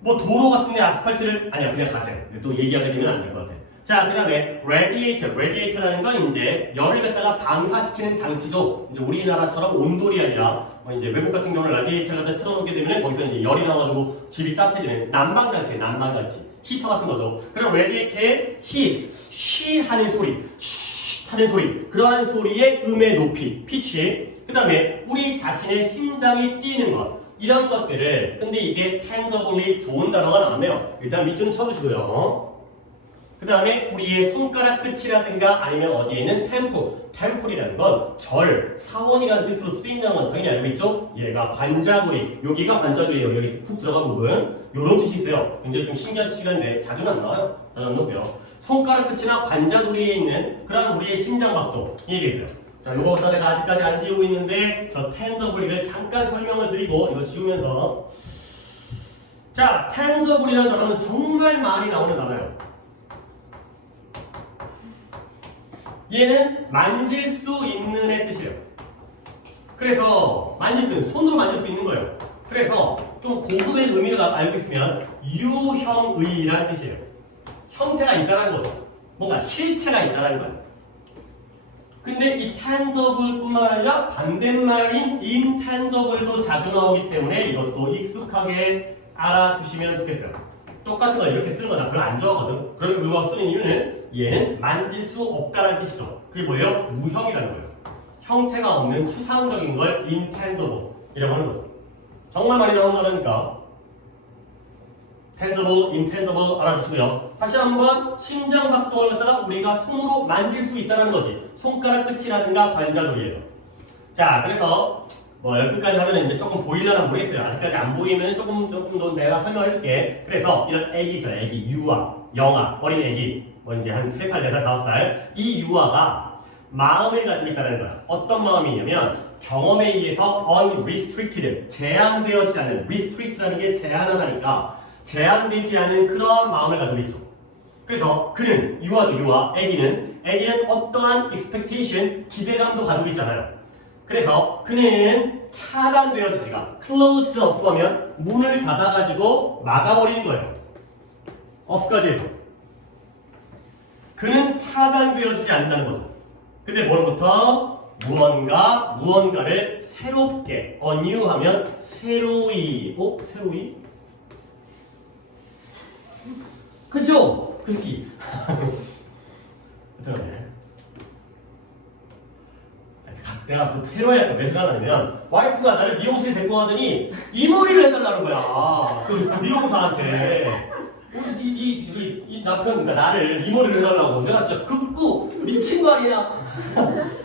뭐 도로 같은데 아스팔트를 아니야 그냥 가자. 또 얘기하게 되면 안 될 것 같아. 자, 그 다음에 radiator라는 건 이제 열을 갖다가 방사시키는 장치죠. 이제 우리나라처럼 온돌이 아니라 뭐 이제 외국 같은 경우는 라디에이터를 갖다 틀어놓게 되면 거기서 이제 열이 나와가지고 집이 따뜻해지는 난방장치, 히터 같은 거죠. 그럼 radiator의 hiss, 쉬 하는 소리, 쉬 하는 소리, 그러한 소리의 음의 높이, 피치. 그 다음에 우리 자신의 심장이 뛰는 것. 이런 것들을 근데 이게 tangibly 좋은 단어가 나왔네요. 일단 밑줄은 쳐주시고요. 그 다음에 우리의 손가락 끝이라든가 아니면 어디에 있는 템플이라는 건 절, 사원이라는 뜻으로 쓰인다는 건 당연히 알고 있죠? 얘가 관자구리, 여기가 관자구리예요. 여기 푹 들어간 부분. 요런 뜻이 있어요. 굉장히 좀 신기한 뜻이긴데 자주는 안 나와요. 자주 안 나오고요. 손가락 끝이나 관자구리에 있는 그런 우리의 심장박도 이 얘기 있어요. 자, 요거 갖다 내가 아직까지 안 지우고 있는데 저 텐저블리를 잠깐 설명을 드리고 이거 지우면서 자, 텐저블이라는 단어는 정말 많이 나오는 단어예요. 얘는 만질 수 있는의 뜻이에요. 그래서 손으로 만질 수 있는 거예요. 그래서 좀 고급의 의미를 알고 있으면 유형의라는 뜻이에요. 형태가 있다는 거죠. 뭔가 실체가 있다는 거예요. 근데 이 tangible뿐만 아니라 반대말인 intangible도 자주 나오기 때문에 이것도 익숙하게 알아두시면 좋겠어요. 똑같은 걸 이렇게 쓰는 거나 별로 안 좋아하거든. 그렇게 우리가 쓰는 이유는 얘는 만질 수 없다는 뜻이죠. 그게 뭐예요? 무형이라는 거예요. 형태가 없는 추상적인 걸 intangible이라고 하는 거죠. 정말 많이 나오는 거라니까. tangible, intangible 알아두시고요. 다시 한번 심장박동을 갖다가 우리가 손으로 만질 수 있다는 거지. 손가락 끝이라든가 관자놀이에서. 자, 그래서 뭐 여기까지 하면 이제 조금 보이려나 모르겠어요. 아직까지 안 보이면 조금 더 내가 설명해 줄게. 그래서 이런 애기죠. 애기, 유아, 영아, 어린 애기. 뭐 이제 한 3살, 4살, 5살. 이 유아가 마음을 가지고 있다는 거야. 어떤 마음이냐면 경험에 의해서 unrestricted, 제한되어지지 않는, restrict라는 게 제한하다니까 제한되지 않은 그런 마음을 가지고 있죠. 그래서 그는 유아죠. 유아, 애기는 어떠한 expectation, 기대감도 가지고 있잖아요. 그래서 그는 차단되어지지가 closed off 하면 문을 닫아가지고 막아버리는 거예요. off까지 해서. 그는 차단되어지지 않는다는 거죠. 근데 뭐로부터? 무언가를 새롭게 anew 하면 새로이. 새로이? 그쵸? 그 새끼. 어떡하냐. 내가 또 새로이 할까 왜 생각하냐면 와이프가 나를 미용실에 데리고 가더니 이 머리를 해달라는 거야. 그 미용사한테. 이 남편, 그러니까 나를 이 머리를 해달라고. 내가 진짜 긋고 미친 거 아니야.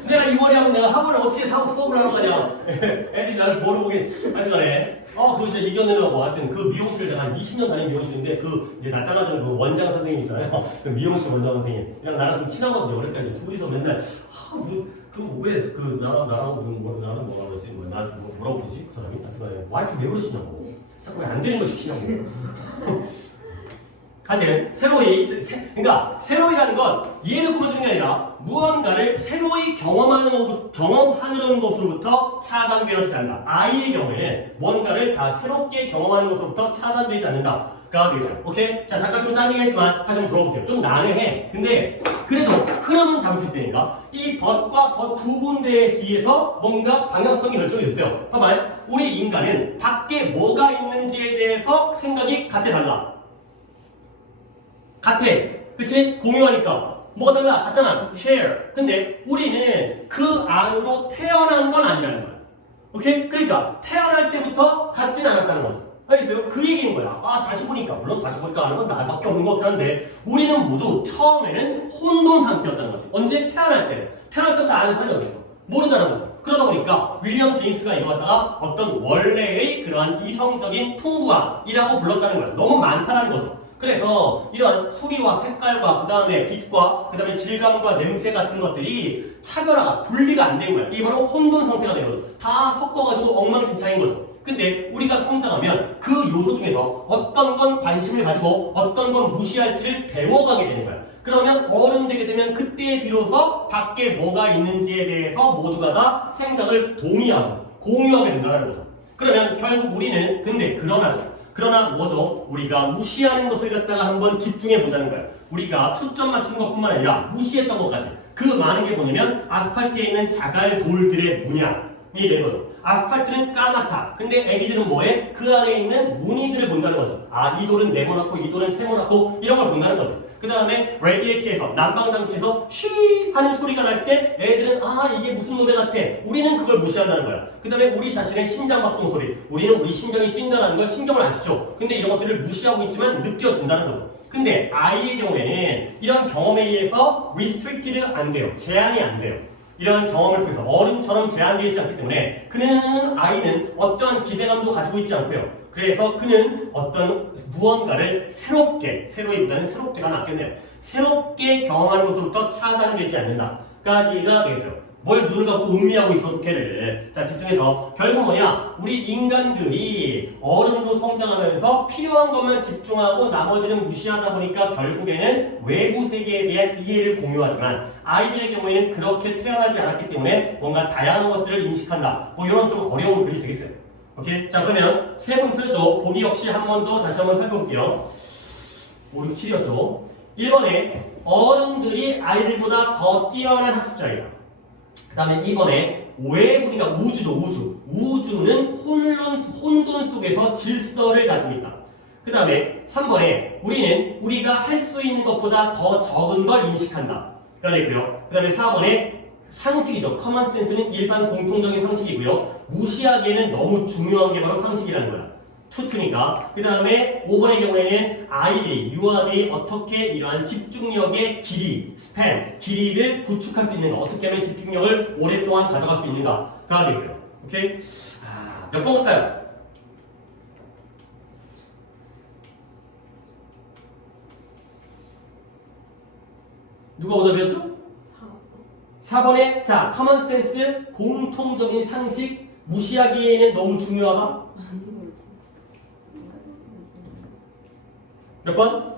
내가 이 머리 하면 내가 학원을 어떻게 수업을 하는 거냐. 애들이 나를 뭐로 보긴 하여튼간에 그거 진짜 이겨내려고 하여튼 그 미용실을 내가 한 20년 다닌 미용실인데 그 이제 나 잘라주는 그 원장 선생님 있잖아요. 그 미용실 원장 선생님이랑 나랑 좀 친하거든요. 그러니까 이제 둘이서 맨날 나랑 뭐라 그러지? 뭐라고 그러지? 그 사람이? 하여튼간에 와이프 왜 그러시냐고. 자꾸 왜 안 되는 거 시키냐고. 하여튼 그러니까 새로이라는 건 이해를 꾸며주는 게 아니라 무언가를 새로이 경험하는 것으로부터 차단되어지지 않는다. 아이의 경우에는 뭔가를 다 새롭게 경험하는 것으로부터 차단되지 않는다가 되겠어요. 오케이? 자, 잠깐 좀 난해했지만 다시 한번 들어볼게요. 좀 난해해. 근데 그래도 흐름은 잡을 수 있다니까. 이 벗과 벗 두 군데에 의해서 뭔가 방향성이 결정이 됐어요. 봐봐요. 우리 인간은 밖에 뭐가 있는지에 대해서 생각이 달라. 같아. 그치? 공유하니까. 뭐가 달라? 같잖아. share. 근데 우리는 그 안으로 태어난 건 아니라는 거야. 오케이? 그러니까 태어날 때부터 같진 않았다는 거죠. 알겠어요? 그 얘기인 거야. 다시 보니까. 물론 다시 보니까 아는 건 나밖에 없는 것 같긴 한데 우리는 모두 처음에는 혼돈 상태였다는 거지. 언제? 태어날 때. 태어날 때부터 아는 사람이 어딨어. 모른다는 거죠. 그러다 보니까 윌리엄 제임스가 이거 갖다가 어떤 원래의 그러한 이성적인 풍부함이라고 불렀다는 거야. 너무 많다는 거죠. 그래서 이런 소리와 색깔과 그 다음에 빛과 그 다음에 질감과 냄새 같은 것들이 차별화가 분리가 안 된 거야. 이게 바로 혼돈 상태가 된 거죠. 다 섞어가지고 엉망진창인 거죠. 근데 우리가 성장하면 그 요소 중에서 어떤 건 관심을 가지고 어떤 건 무시할지를 배워가게 되는 거야. 그러면 어른 되게 되면 그때 비로소 밖에 뭐가 있는지에 대해서 모두가 다 생각을 동의하고 공유하게 된다는 거죠. 그러면 결국 우리는 근데 그러나 그러나 뭐죠? 우리가 무시하는 것을 갖다가 한번 집중해 보자는 거예요. 우리가 초점 맞춘 것뿐만 아니라 무시했던 것까지. 그 많은 게 뭐냐면 아스팔트에 있는 자갈 돌들의 문양이 되는 거죠. 아스팔트는 까맣다. 근데 애기들은 뭐해? 그 안에 있는 무늬들을 본다는 거죠. 아, 이 돌은 네모났고 이 돌은 세모났고 이런 걸 본다는 거죠. 그 다음에 레디에이터에서 난방장치에서 쉬 하는 소리가 날 때 애들은 아 이게 무슨 노래 같아. 우리는 그걸 무시한다는 거야. 그 다음에 우리 자신의 심장박동 소리. 우리는 우리 심장이 뛴다는 걸 신경을 안 쓰죠. 근데 이런 것들을 무시하고 있지만 느껴진다는 거죠. 근데 아이의 경우에는 이런 경험에 의해서 restricted 안 돼요. 제한이 안 돼요. 이런 경험을 통해서 어른처럼 제한되어 있지 않기 때문에 아이는 어떠한 기대감도 가지고 있지 않고요. 그래서 그는 어떤 무언가를 새로이보다는 새롭게가 낫겠네요. 새롭게 경험하는 것으로부터 차단되지 않는다까지가 되겠어요. 뭘 눈을 감고 음미하고 있어도 걔를. 자, 집중해서 결국 뭐냐? 우리 인간들이 어른으로 성장하면서 필요한 것만 집중하고 나머지는 무시하다 보니까 결국에는 외부 세계에 대한 이해를 공유하지만 아이들의 경우에는 그렇게 태어나지 않았기 때문에 뭔가 다양한 것들을 인식한다. 뭐 이런 좀 어려운 글이 되겠어요. 오케이? 자, 그러면 세 번 틀렸죠? 보기 역시 한 번 더 다시 한번 살펴볼게요. 5, 6, 7이었죠? 1번에 어른들이 아이들보다 더 뛰어난 학습자이다. 그 다음에 2번에 외부니까 우주죠, 우주. 우주는 혼돈 속에서 질서를 가지고 있다. 그 다음에 3번에 우리가 할 수 있는 것보다 더 적은 걸 인식한다. 가 되고요. 그 다음에 4번에 상식이죠. 커먼 센스는 일반 공통적인 상식이고요. 무시하기에는 너무 중요한 게 바로 상식이라는 거야. 투투니까. 그 다음에 5번의 경우에는 유아들이 어떻게 이러한 집중력의 길이를 구축할 수 있는가, 어떻게 하면 집중력을 오랫동안 가져갈 수 있는가가 되겠어요. 오케이? 몇 번 갈까요? 누가 오답이었죠? 4번에 자, 커먼 센스, 공통적인 상식, 무시하기에는 너무 중요하다. 몇 번?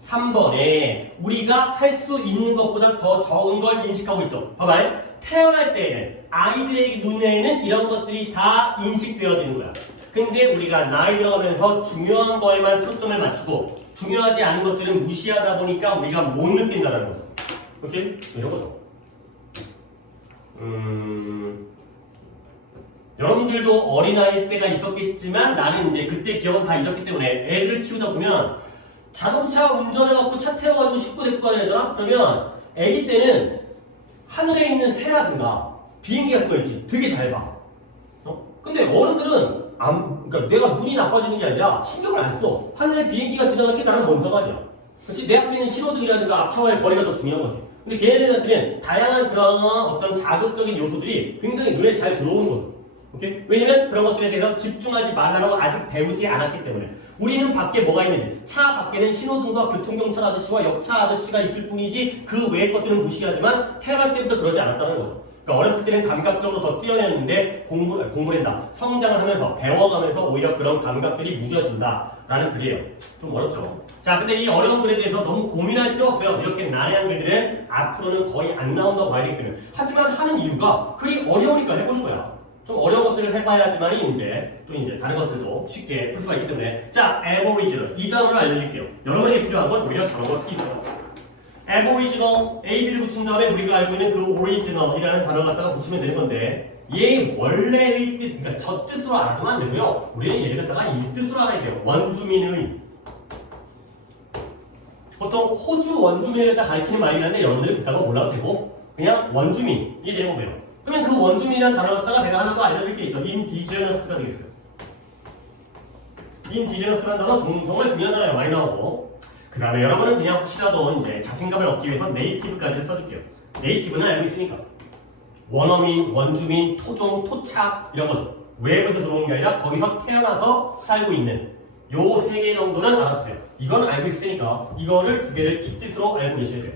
3번에 우리가 할 수 있는 것보다 더 적은 걸 인식하고 있죠. 봐봐요. 태어날 때에는 아이들의 눈에는 이런 것들이 다 인식되어지는 거야. 근데 우리가 나이 들어가면서 중요한 거에만 초점을 맞추고 중요하지 않은 것들은 무시하다 보니까 우리가 못 느낀다는 거죠. 오케이? 이런 거죠. 여러분들도 어린아이 때가 있었겠지만 나는 이제 그때 기억은 다 잊었기 때문에 애들을 키우다 보면 자동차 운전해갖고 차 태워가지고 식구 데리고 가야 되잖아? 그러면 애기 때는 하늘에 있는 새라든가 비행기 같은 거 있지 되게 잘 봐. 근데 어른들은 그러니까 내가 눈이 나빠지는 게 아니라 신경을 안 써. 하늘에 비행기가 지나가는 게 나랑 뭔 상관이야. 그렇지? 내 앞에 있는 신호등이라든가 앞차와의 거리가 더 중요한 거지. 근데 걔네들한테는 다양한 그런 어떤 자극적인 요소들이 굉장히 눈에 잘 들어오는 거죠. 오케이? 왜냐면 그런 것들에 대해서 집중하지 말라고 아직 배우지 않았기 때문에. 우리는 밖에 뭐가 있는지, 차 밖에는 신호등과 교통경찰 아저씨와 역차 아저씨가 있을 뿐이지 그 외의 것들은 무시하지만 태어날 때부터 그러지 않았다는 거죠. 그러니까 어렸을 때는 감각적으로 더 뛰어났는데 공부한다. 성장을 하면서 배워가면서 오히려 그런 감각들이 무뎌진다라는 글이에요. 좀 어렵죠. 자, 근데 이 어려운 글에 대해서 너무 고민할 필요 없어요. 이렇게 난해한 글들은 앞으로는 거의 안 나온다고 봐야 되기 때문에. 하지만 하는 이유가 글이 어려우니까 해보는 거야. 좀 어려운 것들을 해봐야지만 이제 다른 것들도 쉽게 풀 수가 있기 때문에. 자, aboriginal 이 단어를 알려드릴게요. 여러분에게 필요한 건 오히려 저런 걸 쓰기 있어요. aboriginal ab를 붙인 다음에 우리가 알고 있는 그 original이라는 단어를 갖다가 붙이면 되는 건데 얘 원래의 뜻, 그러니까 저 뜻으로 알아두면 안 되고요. 우리는 얘를 갖다가 이 뜻으로 알아야 돼요. 원주민의. 보통 호주 원주민을 갖다 가리키는 말이긴 한데 여러분들이 듣다가 몰라도 되고 그냥 원주민이 되는 거예요. 그러면 그 원주민이라는 단어 갖다가 내가 하나 더 알려드릴 게 있죠. 인디제너스가 되겠어요. 인디제너스라는 단어 정말 중요한 단어예요. 많이 나오고. 그 다음에 여러분은 그냥 혹시라도 이제 자신감을 얻기 위해서 네이티브까지 써줄게요. 네이티브는 알고 있으니까. 원어민, 원주민, 토종, 토착 이런 거죠. 외부에서 들어온 게 아니라 거기서 태어나서 살고 있는 요 세 개 정도는 알아두세요. 이건 알고 있을 테니까 이거를 두 개를 이 뜻으로 알고 계셔야 돼요.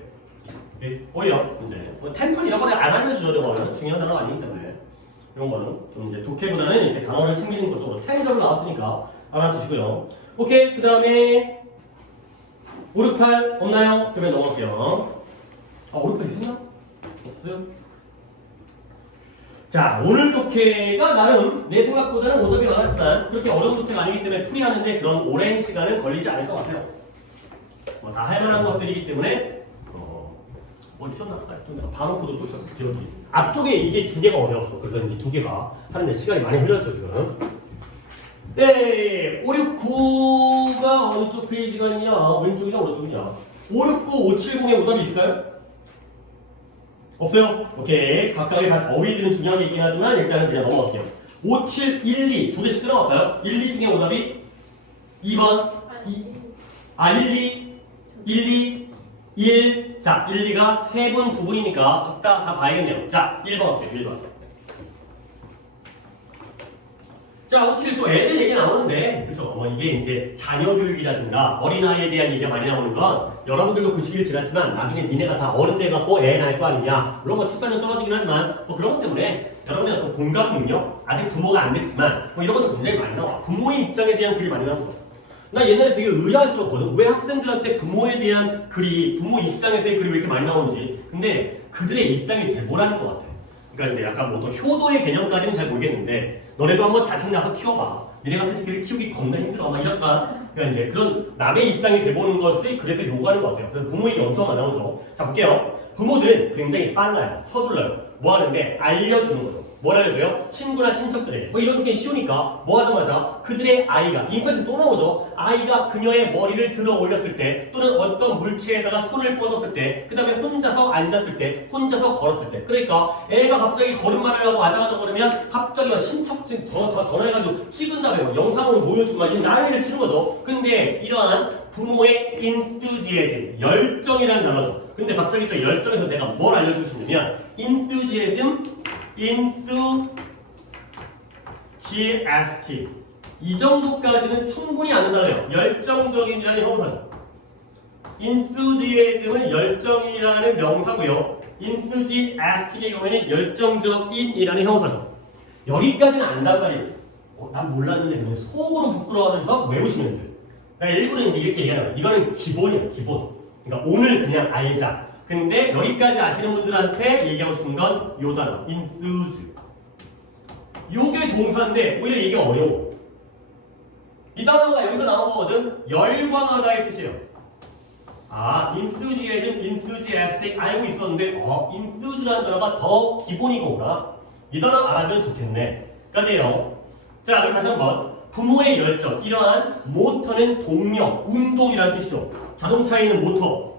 오히려 이제 템플 이런 거는 안 알려주죠. 이런 거는 중요한 단어가 아니기 때문에 이런 거는 좀 이제 독해보다는 이렇게 단어를 챙기는 거죠. 탱글로 나왔으니까 알아두시고요. 오케이, 그 다음에 5, 6, 8 없나요? 그러면 넘어갈게요. 5, 6, 8 있었나? 없어요? 자, 오늘 독해가 나름 내 생각보다는 오답이 많았지만 그렇게 어려운 독해가 아니기 때문에 풀이하는데 그런 오랜 시간은 걸리지 않을 것 같아요. 뭐 다 할만한 것들이기 때문에 어디 있었나? 좀 내가 봐놓고도 또 기억이 앞쪽에 이게 두 개가 어려웠어. 그래서 이제 두 개가 하는데 시간이 많이 흘렸죠 지금. 네, 569가 어느 쪽 페이지가 있냐? 왼쪽이냐 오른쪽이냐? 569, 570에 오답이 있을까요? 없어요? 오케이. 각각의 어휘들은 중요한 게 있긴 하지만 일단은 그냥 넘어갈게요. 5, 7, 1, 2 두 개씩 들어갈까요? 1, 2 중에 오답이 2번 1, 2 1, 2 1 자, 1, 2가 3분, 2분이니까 각각 다 봐야겠네요. 자, 1번 할게요. 1번. 자, 5, 7, 또 애들 얘기 나오는데 그렇죠? 뭐 이게 이제 자녀 교육이라든가 어린아이에 대한 얘기가 많이 나오는 건 여러분들도 그 시기를 지났지만 나중에 니네가 다 어른 돼갖고 애 낳을 거 아니냐 물론 뭐 출산은 떨어지긴 하지만 뭐 그런 것 때문에 여러분의 어떤 공감 능력 아직 부모가 안 됐지만 뭐 이런 것도 굉장히 많이 나와. 부모의 입장에 대한 글이 많이 나오죠. 나 옛날에 되게 의아스럽거든. 왜 학생들한테 부모에 대한 글이 부모 입장에서의 글이 왜 이렇게 많이 나오는지. 근데 그들의 입장이 돼보라는 것 같아. 그러니까 이제 약간 뭐 또 효도의 개념까지는 잘 모르겠는데 너네도 한번 자식 낳아서 키워봐. 니네 같은 새끼를 키우기 겁나 힘들어. 막 약간 그러니까 이제 그런 남의 입장이 돼보는 것을 그래서 요구하는 것 같아요. 그래서 부모 얘기 엄청 많이 나오죠. 자 볼게요. 부모들은 굉장히 빨라요. 서둘러요. 뭐 하는데 알려주는 거죠. 뭘 알려줘요? 친구나 친척들에게. 뭐 이런 게 쉬우니까 뭐 하자마자 그들의 아이가 인터넷에 또 나오죠. 아이가 그녀의 머리를 들어 올렸을 때 또는 어떤 물체에다가 손을 뻗었을 때 그 다음에 혼자서 앉았을 때 혼자서 걸었을 때 그러니까 애가 갑자기 걸음마를 하고 아자아자 걸으면 갑자기 막 신척증 더 전화해가지고 찍은 다음에 막 영상으로 보여주고 막 난리를 치는 거죠. 근데 이러한 부모의 enthusiasm, 열정이라는 단어죠. 근데 갑자기 또 열정에서 내가 뭘 알려주고 싶냐면 enthusiasm 이 정도까지는 충분히 아는 단어예요. 열정적인이라는 형사죠. enthusiasm은 열정이라는 명사고요. enthusiastic의 경우에는 열정적인이라는 형사죠. 여기까지는 안단 말이지. 난 몰랐는데 그냥 속으로 부끄러워하면서 외우시면 돼요. 그러니까 일부러 이제 이렇게 얘기하는 거예요. 이거는 기본이야, 기본. 그러니까 오늘 그냥 알자. 근데 여기까지 아시는 분들한테 얘기하고 싶은 건 요 단어, enthuse. 요게 동사인데 오히려 이게 어려워. 이 단어가 여기서 나온 거거든. 열광하다의 뜻이에요. enthusiasm, enthusiastic 알고 있었는데 enthuse라는 단어가 더 기본이구나. 이 단어 알아두면 좋겠네. 까지예요. 자, 그럼 다시 한번. 부모의 열정, 이러한 모터는 동력, 운동이라는 뜻이죠. 자동차에 있는 모터.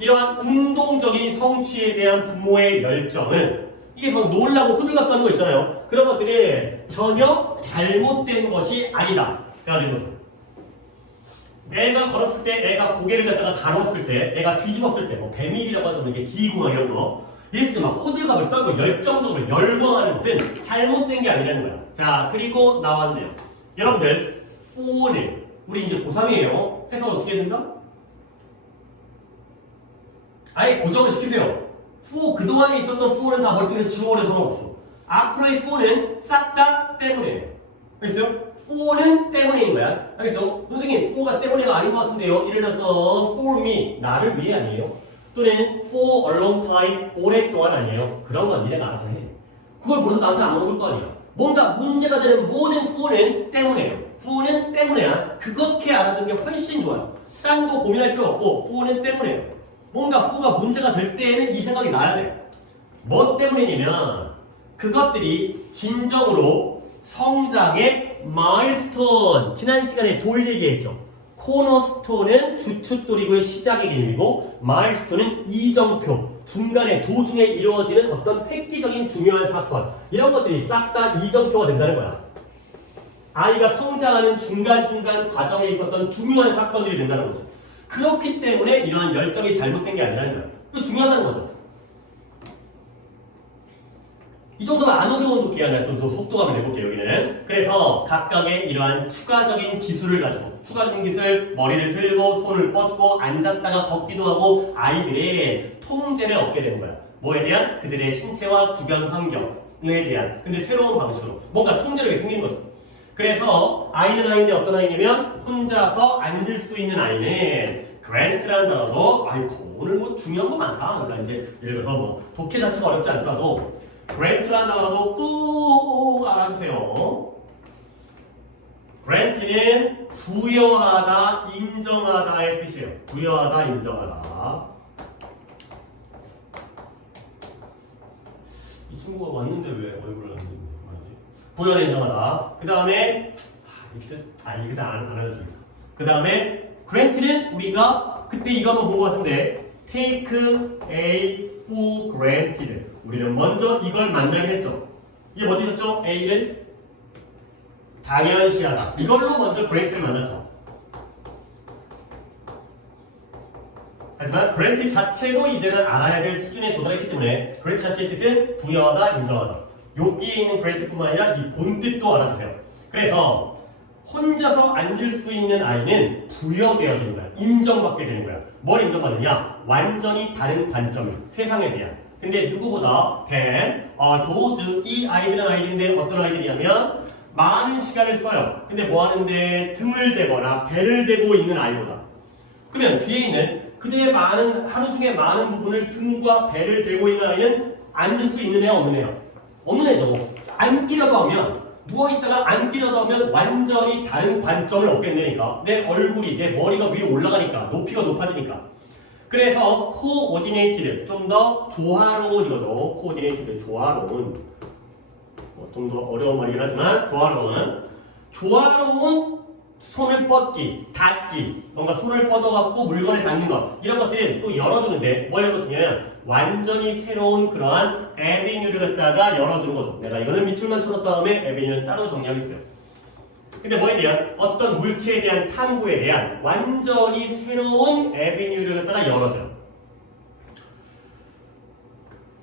이러한 운동적인 성취에 대한 부모의 열정은 이게 막 놀라고 호들갑 떠는 거 있잖아요. 그런 것들이 전혀 잘못된 것이 아니다. 가 된 거죠. 애가 걸었을 때, 애가 고개를 갖다가 가눴을 때, 애가 뒤집었을 때, 뭐 뱀일이라고 하죠. 이게 기구나 이런 거. 이랬을 때 막 호들갑을 떨고 열정적으로 열광하는 것은 잘못된 게 아니라는 거야. 자, 그리고 나왔네요. 여러분들, for는 우리 이제 고3이에요. 해서 어떻게 된다? 아예 고정을 시키세요. for 그동안에 있었던 for는 다 머릿속에 지워버려서는 없어. 앞으로의 for는 싹 다 때문에. 알겠어요? for는 때문인 거야. 알겠죠? 선생님, for가 때문에가 아닌 것 같은데요. 예를 들어서 for me, 나를 위해 아니에요. 또는 for a long time, 오랫동안 아니에요. 그런 건 니네가 알아서 해. 그걸 몰라서 나한테 안 물어볼 거 아니야. 뭔가 문제가 되는 모든 for는 때문에요. for는 때문에야. 그렇게 알아두는 게 훨씬 좋아요. 딴 거 고민할 필요 없고 for는 때문에요. 뭔가 for가 문제가 될 때에는 이 생각이 나야 돼. 뭐 때문이냐면 그것들이 진정으로 성장의 마일스톤. 지난 시간에 돌 얘기했죠. 코너스톤은 주춧돌이고의 시작의 개념이고 마일스톤은 이정표, 중간에 도중에 이루어지는 어떤 획기적인 중요한 사건 이런 것들이 싹 다 이정표가 된다는 거야. 아이가 성장하는 중간중간 과정에 있었던 중요한 사건들이 된다는 거죠. 그렇기 때문에 이러한 열정이 잘못된 게 아니라는 거야. 그거 중요하다는 거죠. 이 정도면 안 어려운 독해야 내가 좀 더 속도감을 내볼게요, 여기는. 그래서 각각의 이러한 추가적인 기술을 가지고, 추가적인 기술, 머리를 들고, 손을 뻗고, 앉았다가 걷기도 하고, 아이들의 통제를 얻게 되는 거야. 뭐에 대한? 그들의 신체와 주변 환경에 대한. 근데 새로운 방식으로. 뭔가 통제력이 생기는 거죠. 그래서 아이는 아이인데 어떤 아이냐면, 혼자서 앉을 수 있는 아이는 grant라는 단어도 아이고 오늘 뭐 중요한 거 많다. 그러니까 이제 예를 들어서 뭐 독해 자체가 어렵지 않더라도 grant라는 단어도 또 알아두세요. grant는 부여하다, 인정하다의 뜻이에요. 부여하다, 인정하다. 이 친구가 왔는데 왜 얼굴을 안 보는 거지? 부여하다, 인정하다. 그 다음에 이거 안 알려줍니다. 그 다음에 grant는 우리가 그때 이거 한번 본 것 같은데 take A for granted. 우리는 먼저 이걸 만나긴 했죠. 이게 뭐지 셨죠? A를 당연시하다. 이걸로 먼저 grant를 만났죠. 하지만 grant 자체도 이제는 알아야 될 수준에 도달했기 때문에 grant 자체의 뜻은 부여하다, 인정하다. 여기에 있는 grant뿐만 아니라 이 본뜻도 알아두세요. 그래서 혼자서 앉을 수 있는 아이는 부여되어지는 거야. 인정받게 되는 거야. 뭘 인정받느냐? 완전히 다른 관점, 세상에 대한. 근데 누구보다 those 이 아이들은 아이들인데 어떤 아이들이냐면 많은 시간을 써요. 근데 뭐 하는데 등을 대거나 배를 대고 있는 아이보다. 그러면 뒤에 있는 그들의 많은 하루 중에 많은 부분을 등과 배를 대고 있는 아이는 앉을 수 있는 애 없는 애요? 없는 애죠. 앉기라도 하면 누워있다가 앉기라도 하면 완전히 다른 관점을 얻게 되니까 내 얼굴이 내 머리가 위로 올라가니까 높이가 높아지니까 그래서 coordinated 좀 더 조화로운 이거죠. coordinated 조화로운 좀 더 어려운 말이긴 하지만 조화로운 손을 뻗기, 닿기, 뭔가 손을 뻗어갖고 물건에 닿는 것 이런 것들이 또 열어주는데 뭘 열어주냐면 완전히 새로운 그러한 에비뉴를 갖다가 열어주는 거죠. 내가 이거는 밑줄만 쳐놓은 다음에 에비뉴는 따로 정리하고 있어요. 근데 뭐에 대한 어떤 물체에 대한 탐구에 대한 완전히 새로운 에비뉴를 갖다가 열어줘요.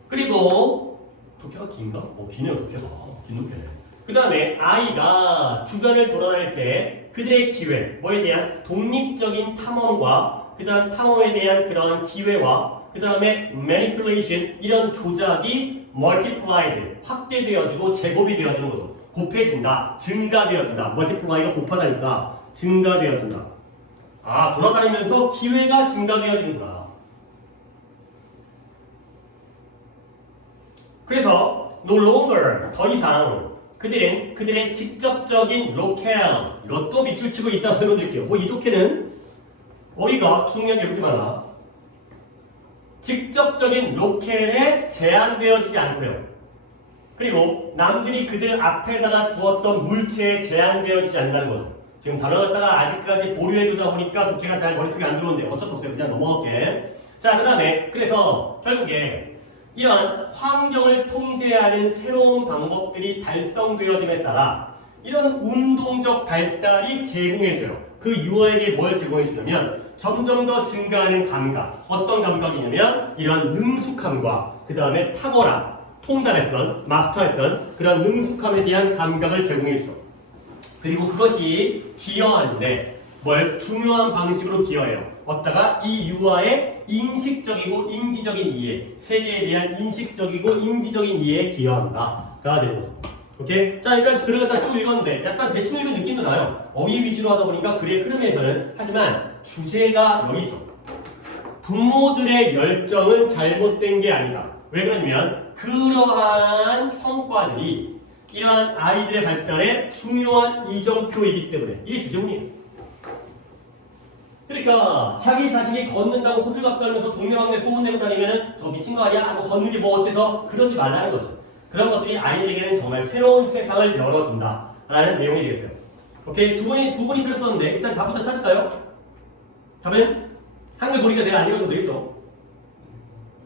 그리고 독해가 긴가? 기네요 독해가. 긴 독해네. 그 다음에 아이가 주변을 돌아다닐 때 그들의 기회, 뭐에 대한 독립적인 탐험과 그 다음 탐험에 대한 그런 기회와 그 다음에 manipulation 이런 조작이 multiplied 확대되어지고 제곱이 되어지는 거죠. 곱해진다, 증가되어진다. multiply가 곱하다니까 증가되어진다. 아 돌아다니면서 기회가 증가되어지는구나. 그래서 no longer 더 이상 그들의 직접적인 로컬 이것도 밑줄 치고 있다 설명드릴게요. 이 독해는 어휘가 중요한 게 이렇게 많아. 직접적인 로컬에 제한되어지지 않고요. 그리고 남들이 그들 앞에다가 두었던 물체에 제한되어지지 않는다는 거죠. 지금 단어 갖다가 아직까지 보류해두다 보니까 독해가 잘 머릿속에 안 들어오는데 어쩔 수 없어요. 그냥 넘어갈게. 자, 그 다음에 그래서 결국에 이러한 환경을 통제하는 새로운 방법들이 달성되어짐에 따라 이런 운동적 발달이 제공해줘요. 그 유아에게 뭘 제공해주냐면 점점 더 증가하는 감각. 어떤 감각이냐면 이러한 능숙함과 그 다음에 탁월함, 통달했던, 마스터했던 그런 능숙함에 대한 감각을 제공해줘요. 그리고 그것이 기여하는데 뭘 중요한 방식으로 기여해요. 어디다가 이 유아의 인식적이고 인지적인 이해, 세계에 대한 인식적이고 인지적인 이해에 기여한다가 되는 거죠. 오케이? 자, 그러니까 글을 갖다 쭉 읽었는데 약간 대충 읽은 느낌도 나요. 어휘 위주로 하다 보니까 글의 흐름에서는 하지만 주제가 여기 있죠. 부모들의 열정은 잘못된 게 아니다. 왜 그러냐면 그러한 성과들이 이러한 아이들의 발달에 중요한 이정표이기 때문에 이게 주제문이에요. 그러니까 자기 자식이 걷는다고 호들갑 떨면서 동네방네 소문내고 다니면은 저 미친 거 아니야? 뭐 걷는 게 뭐 어때서? 그러지 말라는 거죠. 그런 것들이 아이들에게는 정말 새로운 세상을 열어준다 라는 내용이 되겠어요. 오케이? 두 분이 틀렸었는데 일단 답부터 찾을까요? 답은 한글 보니까 내가 안 읽어도 되겠죠.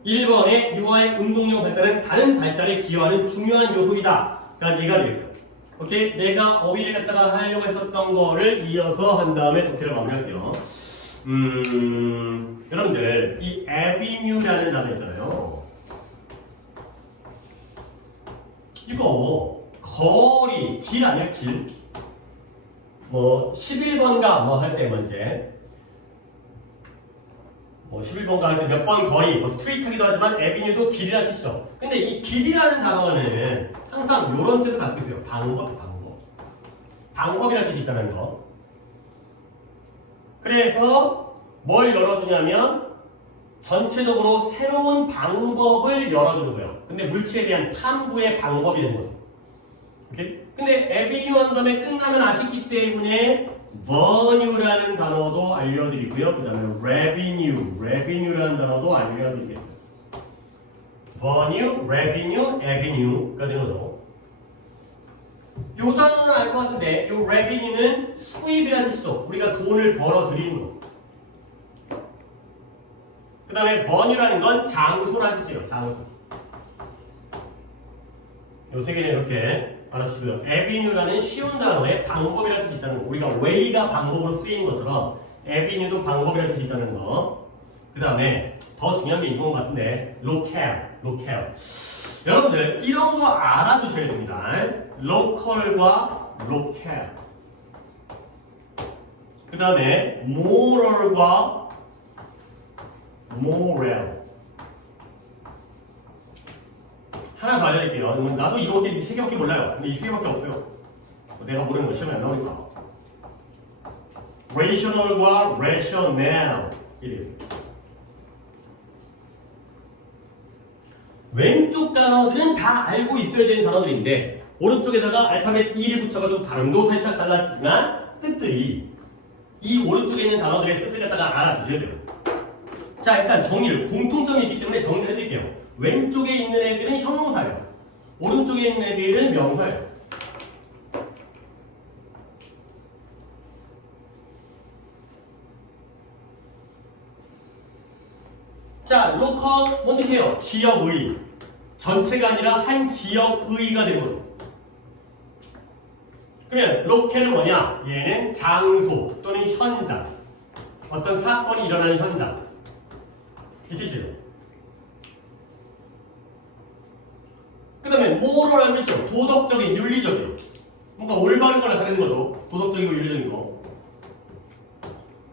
1번의 유아의 운동력 발달은 다른 발달에 기여하는 중요한 요소이다 까지가 되겠어요. 오케이? 내가 어휘를 갖다가 하려고 했었던 거를 이어서 한 다음에 독해를 마무리할게요. 여러분들 이 avenue라는 단어 있잖아요. 이거 거리, 길 아니야 길? 뭐 11번가 뭐 할 때 문제 뭐 11번가 할 때 몇 번 거리, 뭐 스트리트 하기도 하지만 avenue도 길이라는 뜻이죠. 근데 이 길이라는 단어는 항상 이런 뜻을 가지고 있어요. 방법이라는 뜻이 있다는 거. 그래서 뭘 열어주냐면 전체적으로 새로운 방법을 열어주는 거예요. 근데 물질에 대한 탐구의 방법이 되는 거죠. 오케이? 근데 avenue 한 다음에 끝나면 아쉽기 때문에 venue라는 단어도 알려드리고요. 그 다음에 revenue라는 단어도 알려드리겠습니다. venue, revenue, avenue가 되는 거죠. 요 단어는 알 것 같은데 요 revenue는 수입이라는 뜻이죠. 우리가 돈을 벌어들이는 거. 그 다음에 venue라는 건 장소라는 뜻이에요. 장소. 요 세 개는 이렇게 알아주시고요. avenue라는 쉬운 단어에 방법이라는 뜻이 있다는 거. 우리가 way가 방법으로 쓰인 것처럼 avenue도 방법이라는 뜻이 있다는 거. 그 다음에 더 중요한 게 이건 것 같은데 locale. 여러분들 이런 거 알아두셔야 됩니다. local과 locale. 그 다음에 moral과 moral. 하나 더 알려드릴게요. 나도 이거밖에 이 세 개밖에 몰라요. 근데 이 세 개밖에 없어요. 내가 모르는 거 시험에 안 나오니까. rational과 rational 이게 있어요. 왼쪽 단어들은 다 알고 있어야 되는 단어들인데 오른쪽에다가 알파벳 E를 붙여가지고 발음도 살짝 달라지지만 뜻들이 이 오른쪽에 있는 단어들의 뜻을 갖다가 알아두셔야 돼요. 자, 일단 정리를 공통점이 있기 때문에 정리를 해드릴게요. 왼쪽에 있는 애들은 형용사예요. 오른쪽에 있는 애들은 명사예요. 자, 로컬 어떻게 해요? 지역의. 전체가 아니라 한 지역의가 되는 거예요. 그러면 로컬은 뭐냐? 얘는 장소 또는 현장. 어떤 사건이 일어나는 현장. 이 뜻이에요. 그 다음에 뭐로 알고 있죠? 도덕적인, 윤리적인. 뭔가 올바른 걸 나타내는 거죠. 도덕적이고 윤리적인 거.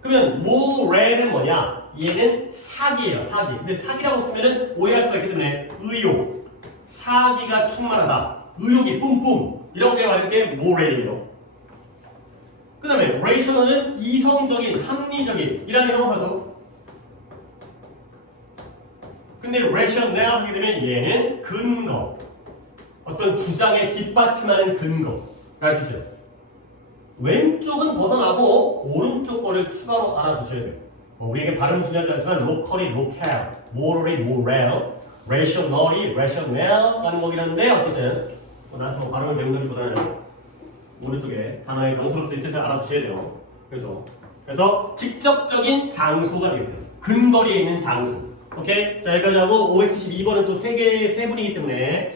그러면 moral은 뭐냐? 얘는 사기예요. 사기. 근데 사기라고 쓰면은 오해할 수가 있기 때문에 의욕. 사기가 충만하다. 의욕이 뿜뿜. 이렇게 말할 게 moral이에요. 그 다음에 rational은 이성적인, 합리적인 이라는 형사죠. 근데 rational 하게 되면 얘는 근거. 어떤 주장에 뒷받침하는 근거라는 뜻이에요. 왼쪽은 벗어나고 오른쪽 거를 추가로 알아두셔야 돼요. 우리에게 발음 중요하지 않지만 local이 locale, moral이 moral, rational이 rational 라는 거긴 한데 어쨌든 나한테 뭐 발음을 배운다기보다는 오른쪽에 단어의 명사로서의 뜻을 알아두셔야 돼요. 그렇죠? 그래서 직접적인 장소가 되겠어요. 근거리에 있는 장소. 오케이? 자, 여기까지 하고 572번은 또 세 분이기 때문에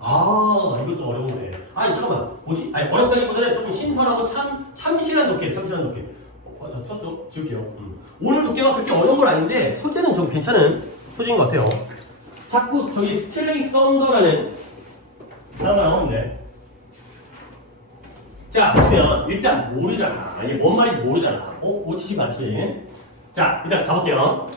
이것도 어려운데. 아니, 잠깐만. 뭐지? 아니, 어렵다기보다는 조금 신선하고 참신한 독해, 참신한 독해. 썼죠? 지울게요. 오늘 독해가 그렇게 어려운 건 아닌데, 소재는 좀 괜찮은 소재인 것 같아요. 자꾸 저기 스틸링 썬더라는 단어가 나오는데. 자, 보시면 일단 모르잖아. 이게 뭔 말인지 모르잖아. 오치지 맞지? 자, 일단 가볼게요.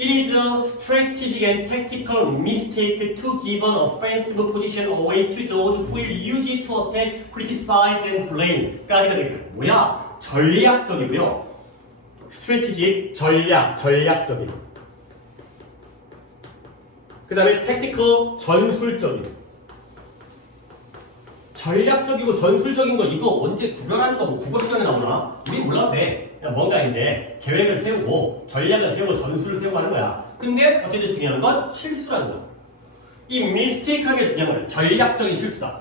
It is a strategic and tactical mistake to give an offensive position away to those who will use it to attack, criticize, and blame. 까지가 되겠어요. 뭐야? 전략적이고요. strategic, 전략적인. 그 다음에 tactical, 전술적인. 전략적이고 전술적인 거 이거 언제 구별하는 거 뭐 국어 시간에 나오나? 우린 몰라도 돼. 그냥 뭔가 이제 계획을 세우고 전략을 세우고 전술을 세우고 하는 거야. 근데 어쨌든 중요한 건 실수라는 거야. 이 미스테이크하게 중요한 거야. 전략적인 실수다.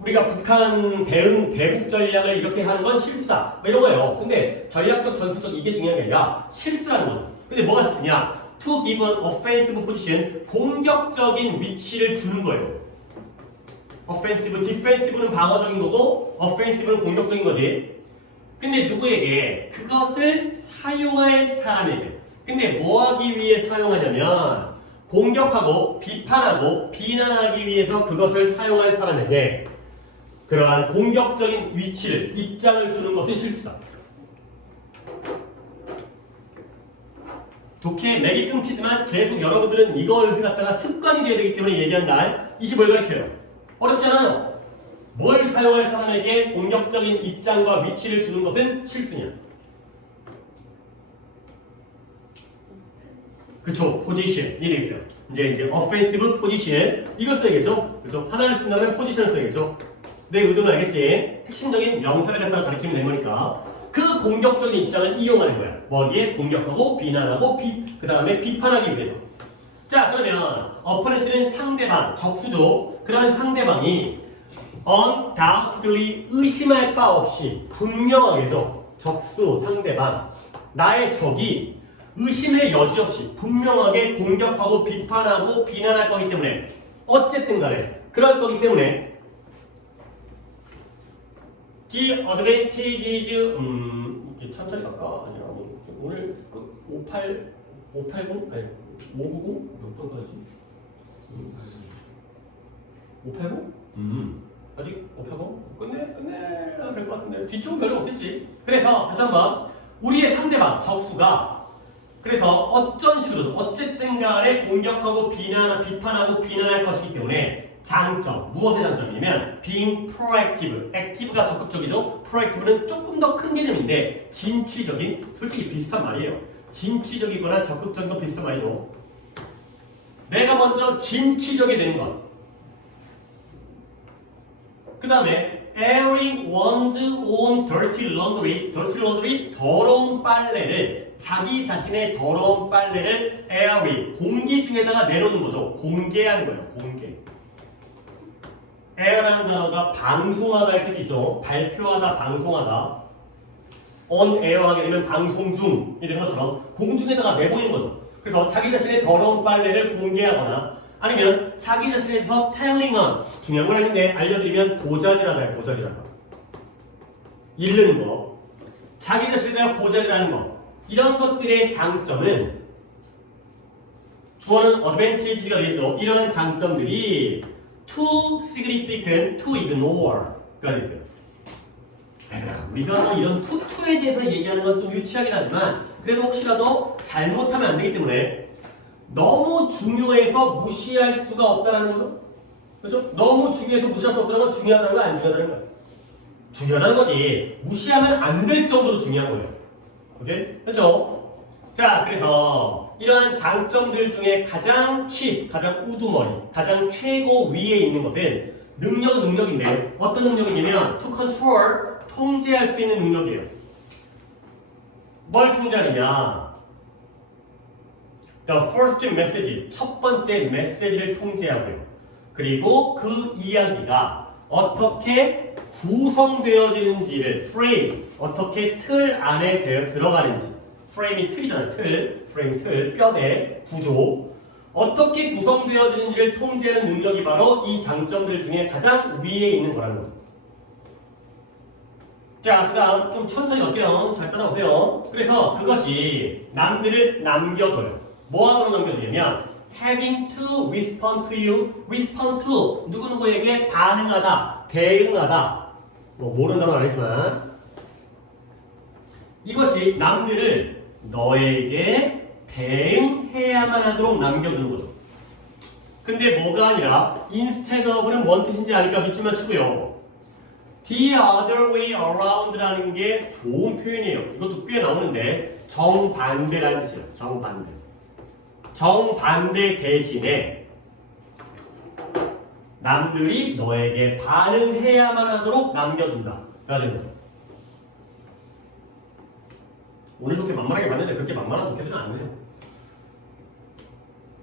우리가 북한 대북 전략을 이렇게 하는 건 실수다. 뭐 이런 거예요. 근데 전략적, 전술적 이게 중요한 게 아니라 실수라는 거죠. 근데 뭐가 실수냐? To give an offensive position, 공격적인 위치를 두는 거예요. offensive, defensive는 방어적인 거고 offensive는 공격적인 거지. 근데 누구에게? 그것을 사용할 사람에게. 근데 뭐 하기 위해 사용하냐면 공격하고 비판하고 비난하기 위해서 그것을 사용할 사람에게 그러한 공격적인 위치를, 입장을 주는 것은 실수다. 독해 맥이 끊기지만 계속 여러분들은 이걸 갖다가 습관이 돼야 되기 때문에 얘기한다. 25일 가르쳐요. 어렵잖아요. 뭘 사용할 사람에게 공격적인 입장과 위치를 주는 것은 실수냐. 그쵸, 포지션이 되겠어요. 이제 offensive position 이걸 써야겠죠. 그죠? 하나를 쓴다면 포지션을 써야겠죠. 내 의도는 알겠지? 핵심적인 명사를 갖다가 가리키면 되는 거니까 그 공격적인 입장을 이용하는 거야. 뭐기에 공격하고 비난하고 그 다음에 비판하기 위해서. 자, 그러면 opponent는 상대방, 적수죠. 그런 상대방이 undoubtedly 의심할 바 없이 분명하게죠. 적수, 상대방, 나의 적이 의심의 여지 없이 분명하게 공격하고 비판하고 비난할 거기 때문에 어쨌든 간에 그럴 거기 때문에 the advantage is 이렇게 천천히 갈까? 아니야 오늘 그 580? 아니 590? 몇 번까지? 580? 아직 580? 끝내야 될 것 같은데 뒤쪽은 별로 없겠지. 그래서 다시 한번 우리의 상대방 적수가 그래서 어떤 식으로든 어쨌든 간에 공격하고 비판하고 비난할 것이기 때문에 장점, 무엇의 장점이냐면 being proactive, active가 적극적이죠. proactive는 조금 더 큰 개념인데 진취적인, 솔직히 비슷한 말이에요. 진취적이거나 적극적인 건 비슷한 말이죠. 내가 먼저 진취적이 되는 것. 그 다음에 airing one's own dirty laundry, 더러운 빨래를 자기 자신의 더러운 빨래를 airing, 공기 중에다가 내놓는 거죠. 공개하는 거예요. 공개. air라는 단어가 방송하다의 뜻이 있죠. 발표하다, 방송하다. on air 하게 되면 방송 중이 되는 것처럼 공중에다가 내보이는 거죠. 그래서 자기 자신의 더러운 빨래를 공개하거나 아니면 자기 자신에 대해서 telling on, 중요한 건 아닌데 알려드리면 고자질하다예요. 고자질하다. 이르는 거. 자기 자신에 대한 고자질하는 거. 이런 것들의 장점은 주어는 advantage가 되겠죠. 이런 장점들이 too significant to ignore가 되겠어요. 얘들아, 우리가 뭐 이런 투투에 대해서 얘기하는 건 좀 유치하긴 하지만 그래도 혹시라도 잘못하면 안 되기 때문에 너무 중요해서 무시할 수가 없다는 거죠. 그렇죠? 너무 중요해서 무시할 수 없다는 건 중요하다는 거야, 안 중요하다는 거야? 중요하다는 거지. 무시하면 안 될 정도로 중요한 거예요. 오케이? 그렇죠? 자, 그래서 이러한 장점들 중에 가장 chief, 가장 우두머리, 가장 최고 위에 있는 것은 능력은 능력인데 어떤 능력이냐면 to control, 통제할 수 있는 능력이에요. 뭘 통제하느냐? The first message, 첫 번째 메시지를 통제하고요. 그리고 그 이야기가 어떻게 구성되어지는지를 frame, 어떻게 틀 안에 들어가는지. frame이 틀이잖아요. frame 틀, 뼈대, 구조. 어떻게 구성되어지는지를 통제하는 능력이 바로 이 장점들 중에 가장 위에 있는 거라는 거죠. 자, 그 다음 좀 천천히 갈게요. 잘 따라오세요. 그래서 그것이 남들을 남겨둬요. 뭐하러 남겨두냐면 having to respond to you, respond to 누구누구에게 반응하다, 대응하다. 뭐 모른다는 건 아니지만 이것이 남들을 너에게 대응해야만 하도록 남겨두는 거죠. 근데 뭐가 아니라 instead of는 뭔 뜻인지 아니까 밑줄만 치고요. The other way around라는 게 좋은 표현이에요. 이것도 꽤 나오는데 정반대라는 뜻이에요. 정반대. 정반대 대신에 남들이 너에게 반응해야만 하도록 남겨둔다. 라는 거죠. 오늘 그렇게 만만하게 봤는데 그렇게 만만한 독해들은 아니네요.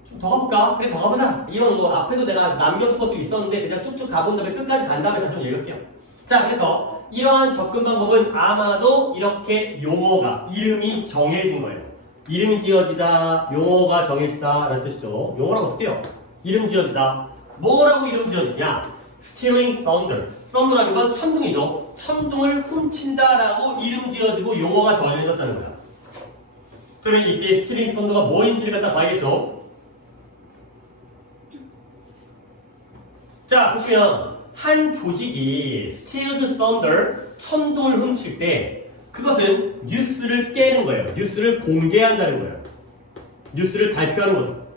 좀 더 가볼까? 그래, 더 가보자. 이런 거 앞에도 내가 남겨둔 것들이 있었는데 그냥 쭉쭉 가본 다음에 끝까지 간 다음에 다시 한번 얘기할게요. 자, 그래서 이러한 접근 방법은 아마도 이렇게 용어가, 이름이 정해진 거예요. 이름이 지어지다, 용어가 정해지다 라는 뜻이죠. 용어라고 쓸게요. 이름 지어지다. 뭐라고 이름 지어지냐? Stealing Thunder. Thunder라는 건 천둥이죠. 천둥을 훔친다 라고 이름 지어지고 용어가 정해졌다는 거야. 그러면 이때 Stealing Thunder가 뭐인지를 갖다 봐야겠죠. 자, 보시면 한 조직이 Steals Thunder, 천둥을 훔칠 때 그것은 뉴스를 깨는 거예요. 뉴스를 공개한다는 거예요. 뉴스를 발표하는 거죠.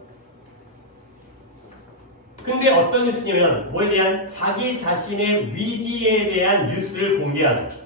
근데 어떤 뉴스냐면 뭐에 대한 자기 자신의 위기에 대한 뉴스를 공개하죠.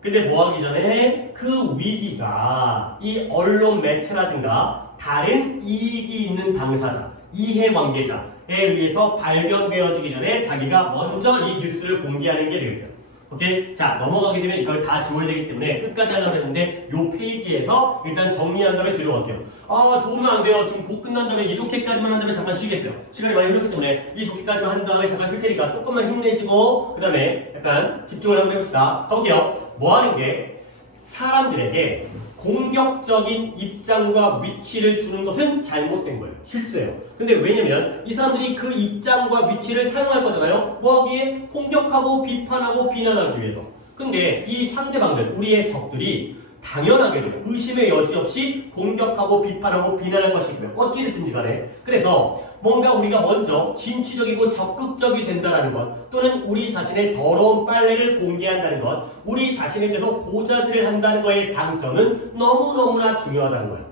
근데 뭐 하기 전에 그 위기가 이 언론 매체라든가 다른 이익이 있는 당사자, 이해관계자에 의해서 발견되어지기 전에 자기가 먼저 이 뉴스를 공개하는 게 되겠어요. 오케이? 자, 넘어가게 되면 이걸 다 지워야 되기 때문에 끝까지 하려고 했는데 요 페이지에서 일단 정리한 다음에 뒤로 갈게요. 아, 좋으면 안 돼요. 지금 곧 끝난 다음에 이 독해까지만 한 다음에 잠깐 쉬겠어요. 시간이 많이 흘렀기 때문에 이 독해까지만 한 다음에 잠깐 쉴 테니까 조금만 힘내시고 그 다음에 약간 집중을 한번 해봅시다. 가볼게요. 뭐 하는 게 사람들에게 공격적인 입장과 위치를 주는 것은 잘못된 거예요. 실수예요. 근데 왜냐면 이 사람들이 그 입장과 위치를 사용할 거잖아요. 뭐 하기에? 공격하고 비판하고 비난하기 위해서. 근데 이 상대방들, 우리의 적들이 당연하게도 의심의 여지 없이 공격하고 비판하고 비난할 것이기 때문에 어찌됐든지 간에 그래서 뭔가 우리가 먼저 진취적이고 적극적이 된다는 것 또는 우리 자신의 더러운 빨래를 공개한다는 것 우리 자신에 대해서 고자질을 한다는 것의 장점은 너무너무나 중요하다는 거예요.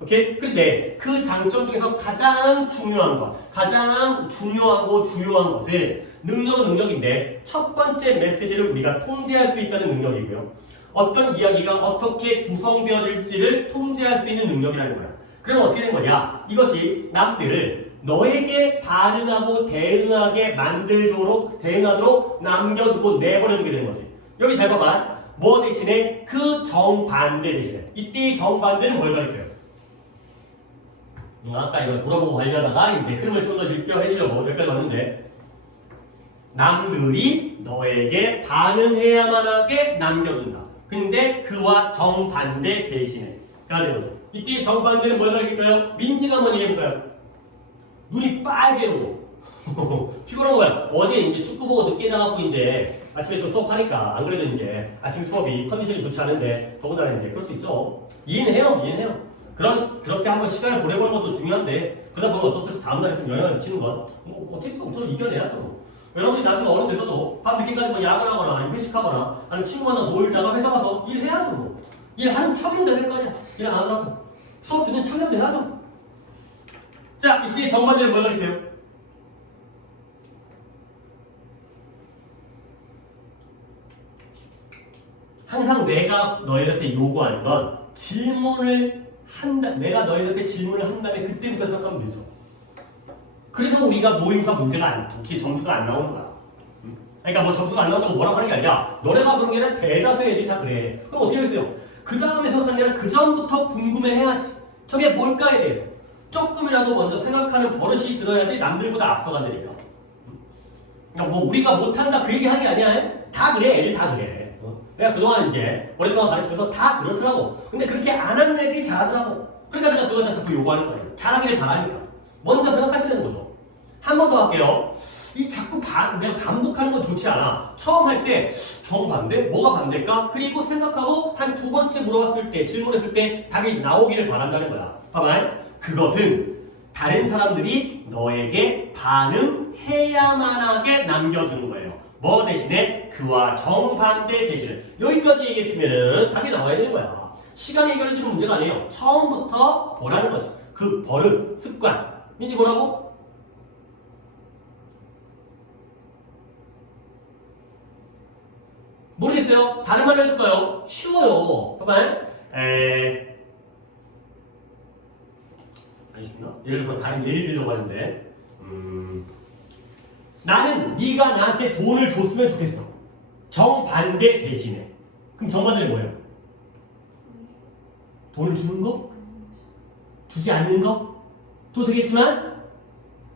오케이? 그런데 그 장점 중에서 가장 중요한 것 가장 중요하고 주요한 것은 능력은 능력인데 첫 번째 메시지를 우리가 통제할 수 있다는 능력이고요. 어떤 이야기가 어떻게 구성되어질지를 통제할 수 있는 능력이라는 거야. 그럼 어떻게 되는 거냐? 이것이 남들을 너에게 반응하고 대응하도록 남겨두고 내버려두게 되는 거지. 여기 잘 봐봐. 뭐 대신에 그 정반대 대신에. 이때 정반대는 뭘 가리켜요? 아까 이거 물어보고 하려다가 이제 흐름을 좀 더 읽게 해주려고 여기까지 왔는데 남들이 너에게 반응해야만 하게 남겨둔다. 근데 그와 정반대 대신에 가 되는 거죠. 이때 정반대는 뭘 가리킬까요? 민지가 한번 얘기해볼까요? 눈이 빨개요. 피곤한 거야. 어제 이제 축구 보고 늦게 자갖고 이제 아침에 또 수업하니까 안 그래도 이제 아침 수업이 컨디션이 좋지 않은데 더군다나 이제 그럴 수 있죠. 이해해요. 그렇게 한번 시간을 보내보는 것도 중요한데 그러다 보면 어쩔 수 없이 다음날에 좀 영향을 미치는 건 뭐 어떻게 좀 이겨내야죠. 여러분이 나중에 어른 돼서도 밤 늦게까지 뭐 야근 하거나 아니면 회식하거나 아니면 친구만나 놀다가 회사 가서 일해야죠. 뭐. 일하는 참여도 해야 될 거 아니야. 일 안 하더라도 수업 듣는 참여도 해야죠. 자, 이때 정반대를 뭘 가리켜요? 항상 내가 너희한테 요구하는 건 질문을 내가 너희한테 질문을 한다면 그때부터 생각하면 되죠. 그래서 우리가 모의고사 문제가 특히 점수가 안 나오는 거야. 그러니까 뭐 점수가 안 나온다고 뭐라고 하는 게 아니라 너네가 그런 게 아니라 대다수의 애들이 다 그래. 그럼 어떻게 했어요? 그 다음에 생각하는 게 아니라 그 전부터 궁금해해야지. 저게 뭘까에 대해서 조금이라도 먼저 생각하는 버릇이 들어야지 남들보다 앞서간다니까. 그러니까 뭐 우리가 못한다 그 얘기 하는 게 아니야. 다 그래. 애들 다 그래. 내가 그동안 이제 오랫동안 가르치면서 다 그렇더라고. 근데 그렇게 안 하는 애들이 잘하더라고. 그러니까 내가 그걸 다 자꾸 요구하는 거예요. 잘하기를 바라니까. 먼저 생각하시는 거죠. 한 번 더 할게요. 이 자꾸 내가 반복하는 건 좋지 않아. 처음 할 때 정반대? 뭐가 반대일까? 그리고 생각하고 한 두 번째 물어봤을 때 질문했을 때 답이 나오기를 바란다는 거야. 봐봐. 그것은 다른 사람들이 너에게 반응해야만 하게 남겨두는 거예요. 뭐 대신에? 그와 정반대 대신에. 여기까지 얘기했으면 답이 나와야 되는 거야. 시간이 해결해주는 문제가 아니에요. 처음부터 보라는 거지. 그 버릇, 습관. 민지 뭐라고? 모르겠어요. 다른 말로 해줄까요? 쉬워요. 봐봐. 아니십니다. 예를 들어서 다른 예를 들려고 하는데 나는 네가 나한테 돈을 줬으면 좋겠어. 정반대 대신에. 그럼 정반대는 뭐예요? 돈을 주는 거? 주지 않는 거? 또 되겠지만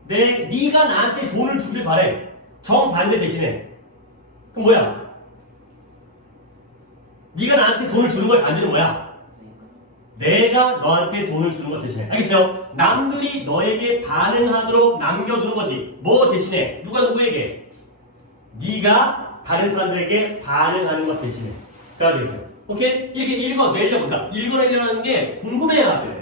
네가 나한테 돈을 주길 바래. 정반대 대신에. 그럼 뭐야? 네가 나한테 돈을 주는 걸 반대는 뭐야? 내가 너한테 돈을 주는 것 대신에. 알겠어요? 남들이 너에게 반응하도록 남겨두는 거지. 뭐 대신에? 누가 누구에게? 네가 다른 사람들에게 반응하는 것 대신에. 그래야 되겠어요. 오케이? 이렇게 읽어내려고. 그러니까 읽어내려는 게 궁금해야 돼.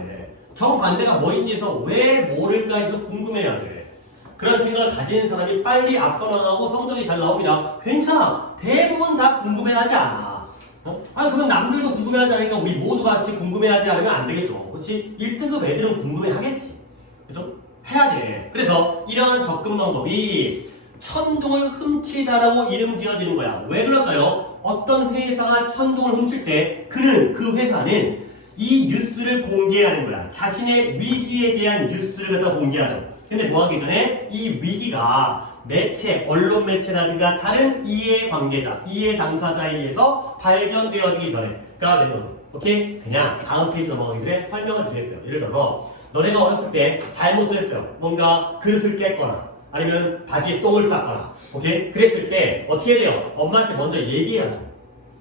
정반대가 뭐인지 해서 왜 모를까 해서 궁금해야 돼. 그런 생각을 가진 사람이 빨리 앞서 나가고 성적이 잘 나옵니다. 괜찮아. 대부분 다 궁금해하지 않아. 아니 그럼 남들도 궁금해하지 않으니까 우리 모두 같이 궁금해하지 않으면 안 되겠죠. 그렇지? 1등급 애들은 궁금해하겠지. 그죠? 해야 돼. 그래서 이러한 접근 방법이 천둥을 훔치다라고 이름 지어지는 거야. 왜 그럴까요? 어떤 회사가 천둥을 훔칠 때 그 회사는 이 뉴스를 공개하는 거야. 자신의 위기에 대한 뉴스를 갖다 공개하죠. 근데 뭐 하기 전에 이 위기가 매체, 언론 매체라든가 다른 이해 관계자, 이해 당사자에 의해서 발견되어지기 전에가 되는 거죠. 오케이? 그냥 다음 페이지 넘어가기 전에 설명을 드리겠어요. 예를 들어서 너네가 어렸을 때 잘못을 했어요. 뭔가 그릇을 깼거나 아니면 바지에 똥을 쌌거나 오케이? 그랬을 때 어떻게 해야 돼요? 엄마한테 먼저 얘기해야죠.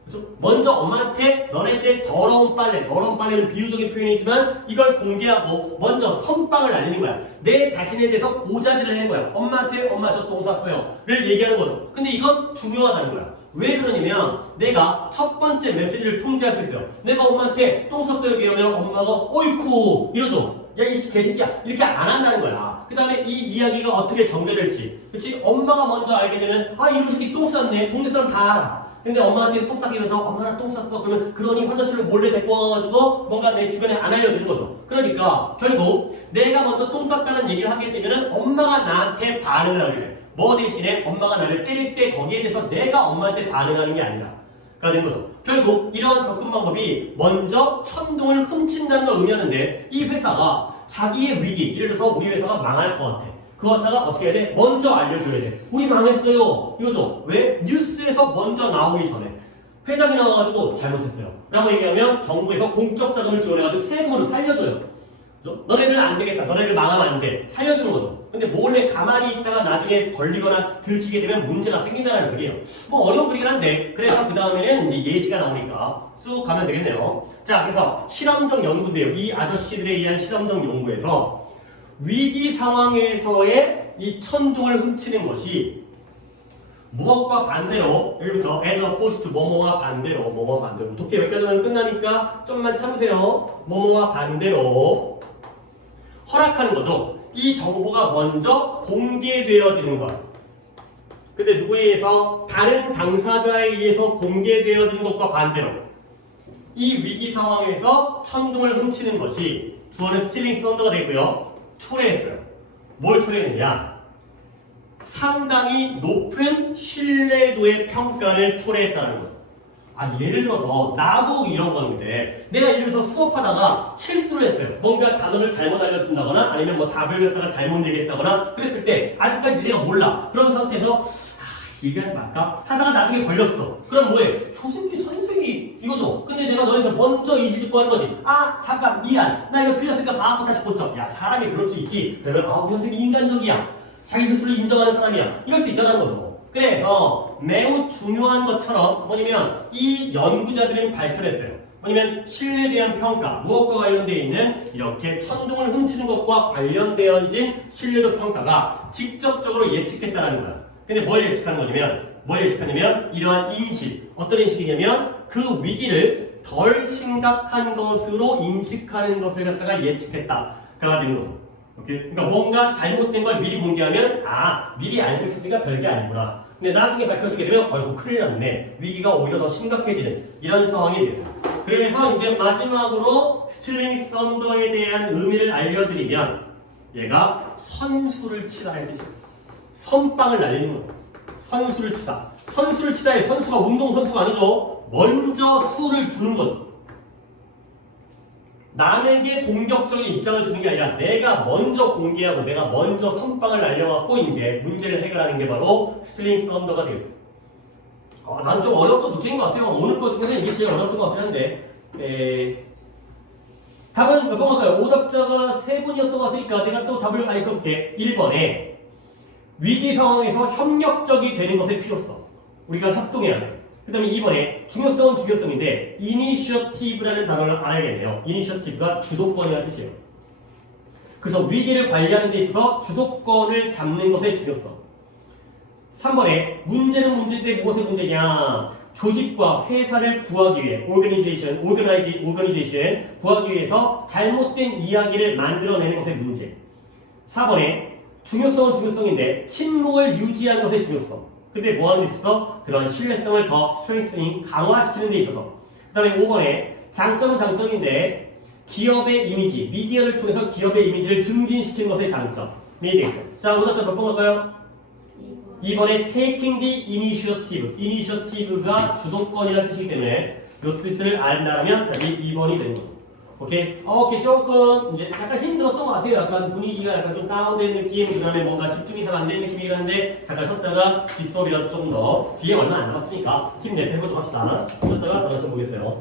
그렇죠? 먼저 엄마한테 너네들의 더러운 빨래는 비유적인 표현이지만 이걸 공개하고 먼저 선빵을 날리는 거야. 내 자신에 대해서 고자질을 하는 거야. 엄마한테 엄마 저 똥 쌌어요 를 얘기하는 거죠. 근데 이건 중요하다는 거야. 왜 그러냐면 내가 첫 번째 메시지를 통제할 수 있어요. 내가 엄마한테 똥 쌌어요 얘기하면 엄마가 어이쿠 이러죠. 야 이 개새끼야 이렇게 안 한다는 거야. 그 다음에 이 이야기가 어떻게 전개될지 그치? 엄마가 먼저 알게 되면 아 이놈 새끼 똥 쌌네 동네 사람 다 알아. 근데 엄마한테 속삭이면서 엄마 나 똥 쌌어 그러면 그러니 화장실로 몰래 데리고 와가지고 뭔가 내 주변에 안 알려주는 거죠. 그러니까 결국 내가 먼저 똥 쌌다는 얘기를 하게 되면 엄마가 나한테 반응을 하게 돼. 뭐 대신에 엄마가 나를 때릴 때 거기에 대해서 내가 엄마한테 반응하는 게 아니라 가 되는 거죠. 결국 이러한 접근 방법이 먼저 천둥을 훔친다는 걸 의미하는데 이 회사가 자기의 위기, 예를 들어서 우리 회사가 망할 것 같아. 그거 갖다가 어떻게 해야 돼? 먼저 알려줘야 돼. 우리 망했어요. 이거죠. 왜? 뉴스에서 먼저 나오기 전에. 회장이 나와가지고 잘못했어요. 라고 얘기하면 정부에서 공적 자금을 지원해가지고 세금으로 살려줘요. 그죠? 너네들은 안 되겠다. 너네들 망하면 안 돼. 살려주는 거죠. 근데 몰래 가만히 있다가 나중에 걸리거나 들키게 되면 문제가 생긴다는 글이에요. 뭐 어려운 글이긴 한데 그래서 그 다음에는 이제 예시가 나오니까 쑥 가면 되겠네요. 자, 그래서 실험적 연구인데요. 이 아저씨들에 의한 실험적 연구에서 위기 상황에서의 이 천둥을 훔치는 것이 무엇과 반대로 여기부터 as opposed to 뭐뭐와 반대로 뭐뭐와 반대로 어떻게 여기까지만 끝나니까 좀만 참으세요. 뭐뭐와 반대로 허락하는 거죠. 이 정보가 먼저 공개되어지는 것. 근데 누구에 의해서? 다른 당사자에 의해서 공개되어지는 것과 반대로 이 위기 상황에서 천둥을 훔치는 것이 주어는 스틸링 썬더가 되고요. 초래했어요. 뭘 초래했느냐? 상당히 높은 신뢰도의 평가를 초래했다는 거죠. 아, 예를 들어서 나도 이런 건데 내가 예를 들어서 수업하다가 실수를 했어요. 뭔가 단어를 잘못 알려준다거나 아니면 뭐 답을 갖다가 잘못 얘기했다거나 그랬을 때 아직까지 내가 몰라. 그런 상태에서 얘기하지 말까? 하다가 나중에 걸렸어. 그럼 뭐해? 저 새끼 선생이 이거죠. 근데 내가 너한테 먼저 이실직고 하는 거지. 아 잠깐 미안. 나 이거 틀렸으니까 다음부터 다시 고쳐. 야 사람이 그럴 수 있지. 그러면 우리 선생님이 인간적이야. 자기 스스로 인정하는 사람이야. 이럴 수 있다는 거죠. 그래서 매우 중요한 것처럼 뭐냐면 이 연구자들은 발표했어요. 뭐냐면 신뢰에 대한 평가, 무엇과 관련되어 있는 이렇게 천둥을 훔치는 것과 관련되어진 신뢰도 평가가 직접적으로 예측했다는 거야. 근데 뭘 예측하는 거냐면, 이러한 인식, 어떤 인식이냐면 그 위기를 덜 심각한 것으로 인식하는 것을 갖다가 예측했다가 되는 거죠. 오케이? 그러니까 뭔가 잘못된 걸 미리 공개하면 미리 알고 있었으니까 별게 아니구나. 근데 나중에 밝혀지게 되면 어이구 큰일 났네. 위기가 오히려 더 심각해지는 이런 상황이 됐어요. 그래서 이제 마지막으로 스틸링 썬더에 대한 의미를 알려드리면 얘가 선수를 치다의 뜻이에요. 선빵을 날리는 거죠. 선수를 치다. 선수를 치다의 선수가 운동선수가 아니죠. 먼저 수를 두는 거죠. 남에게 공격적인 입장을 주는 게 아니라 내가 먼저 공개하고 내가 먼저 선빵을 날려갖고 이제 문제를 해결하는 게 바로 스틸링 썬더가 되겠습니다. 난 좀 어렵고 느끼는 것 같아요. 오늘 것 중에는 이게 제일 어렵던 것 같긴 한데 답은 몇 번 갈까요? 오답자가 3분이었던 것 같으니까 내가 또 답을 알려볼게. 1번에 위기 상황에서 협력적이 되는 것의 필요성. 우리가 협동해야 돼. 그 다음에 2번에 중요성은 중요성인데 이니셔티브라는 단어를 알아야겠네요. 이니셔티브가 주도권이라는 뜻이에요. 그래서 위기를 관리하는 데 있어서 주도권을 잡는 것의 중요성. 3번에 문제는 문제인데 무엇의 문제냐? 조직과 회사를 구하기 위해 오르가니제이션 구하기 위해서 잘못된 이야기를 만들어내는 것의 문제. 4번에 중요성은 중요성인데 침묵을 유지하는 것의 중요성. 근데 뭐 하는 데 있어서 그런 신뢰성을 더 스트렝스닝 강화시키는 데 있어서. 그 다음에 5번에 장점은 장점인데 기업의 이미지, 미디어를 통해서 기업의 이미지를 증진시키는 것의 장점이 되겠어요. 자, 오답자 몇 번 갈까요? 2번에 taking the initiative. initiative가 주도권이라는 뜻이기 때문에 이 뜻을 안다면 답이 2번이 되는 거죠. 오케이? 오케이, 조금 이제 약간 힘들었던 것 같아요. 약간 분위기가 약간 좀 다운된 느낌, 그 다음에 뭔가 집중이 잘 안 되는 느낌이긴 한데, 잠깐 쉬었다가 뒷수업이라도 조금 더, 뒤에 얼마 안 남았으니까 힘내서 해보도록 합시다. 쉬었다가 다시 보겠어요.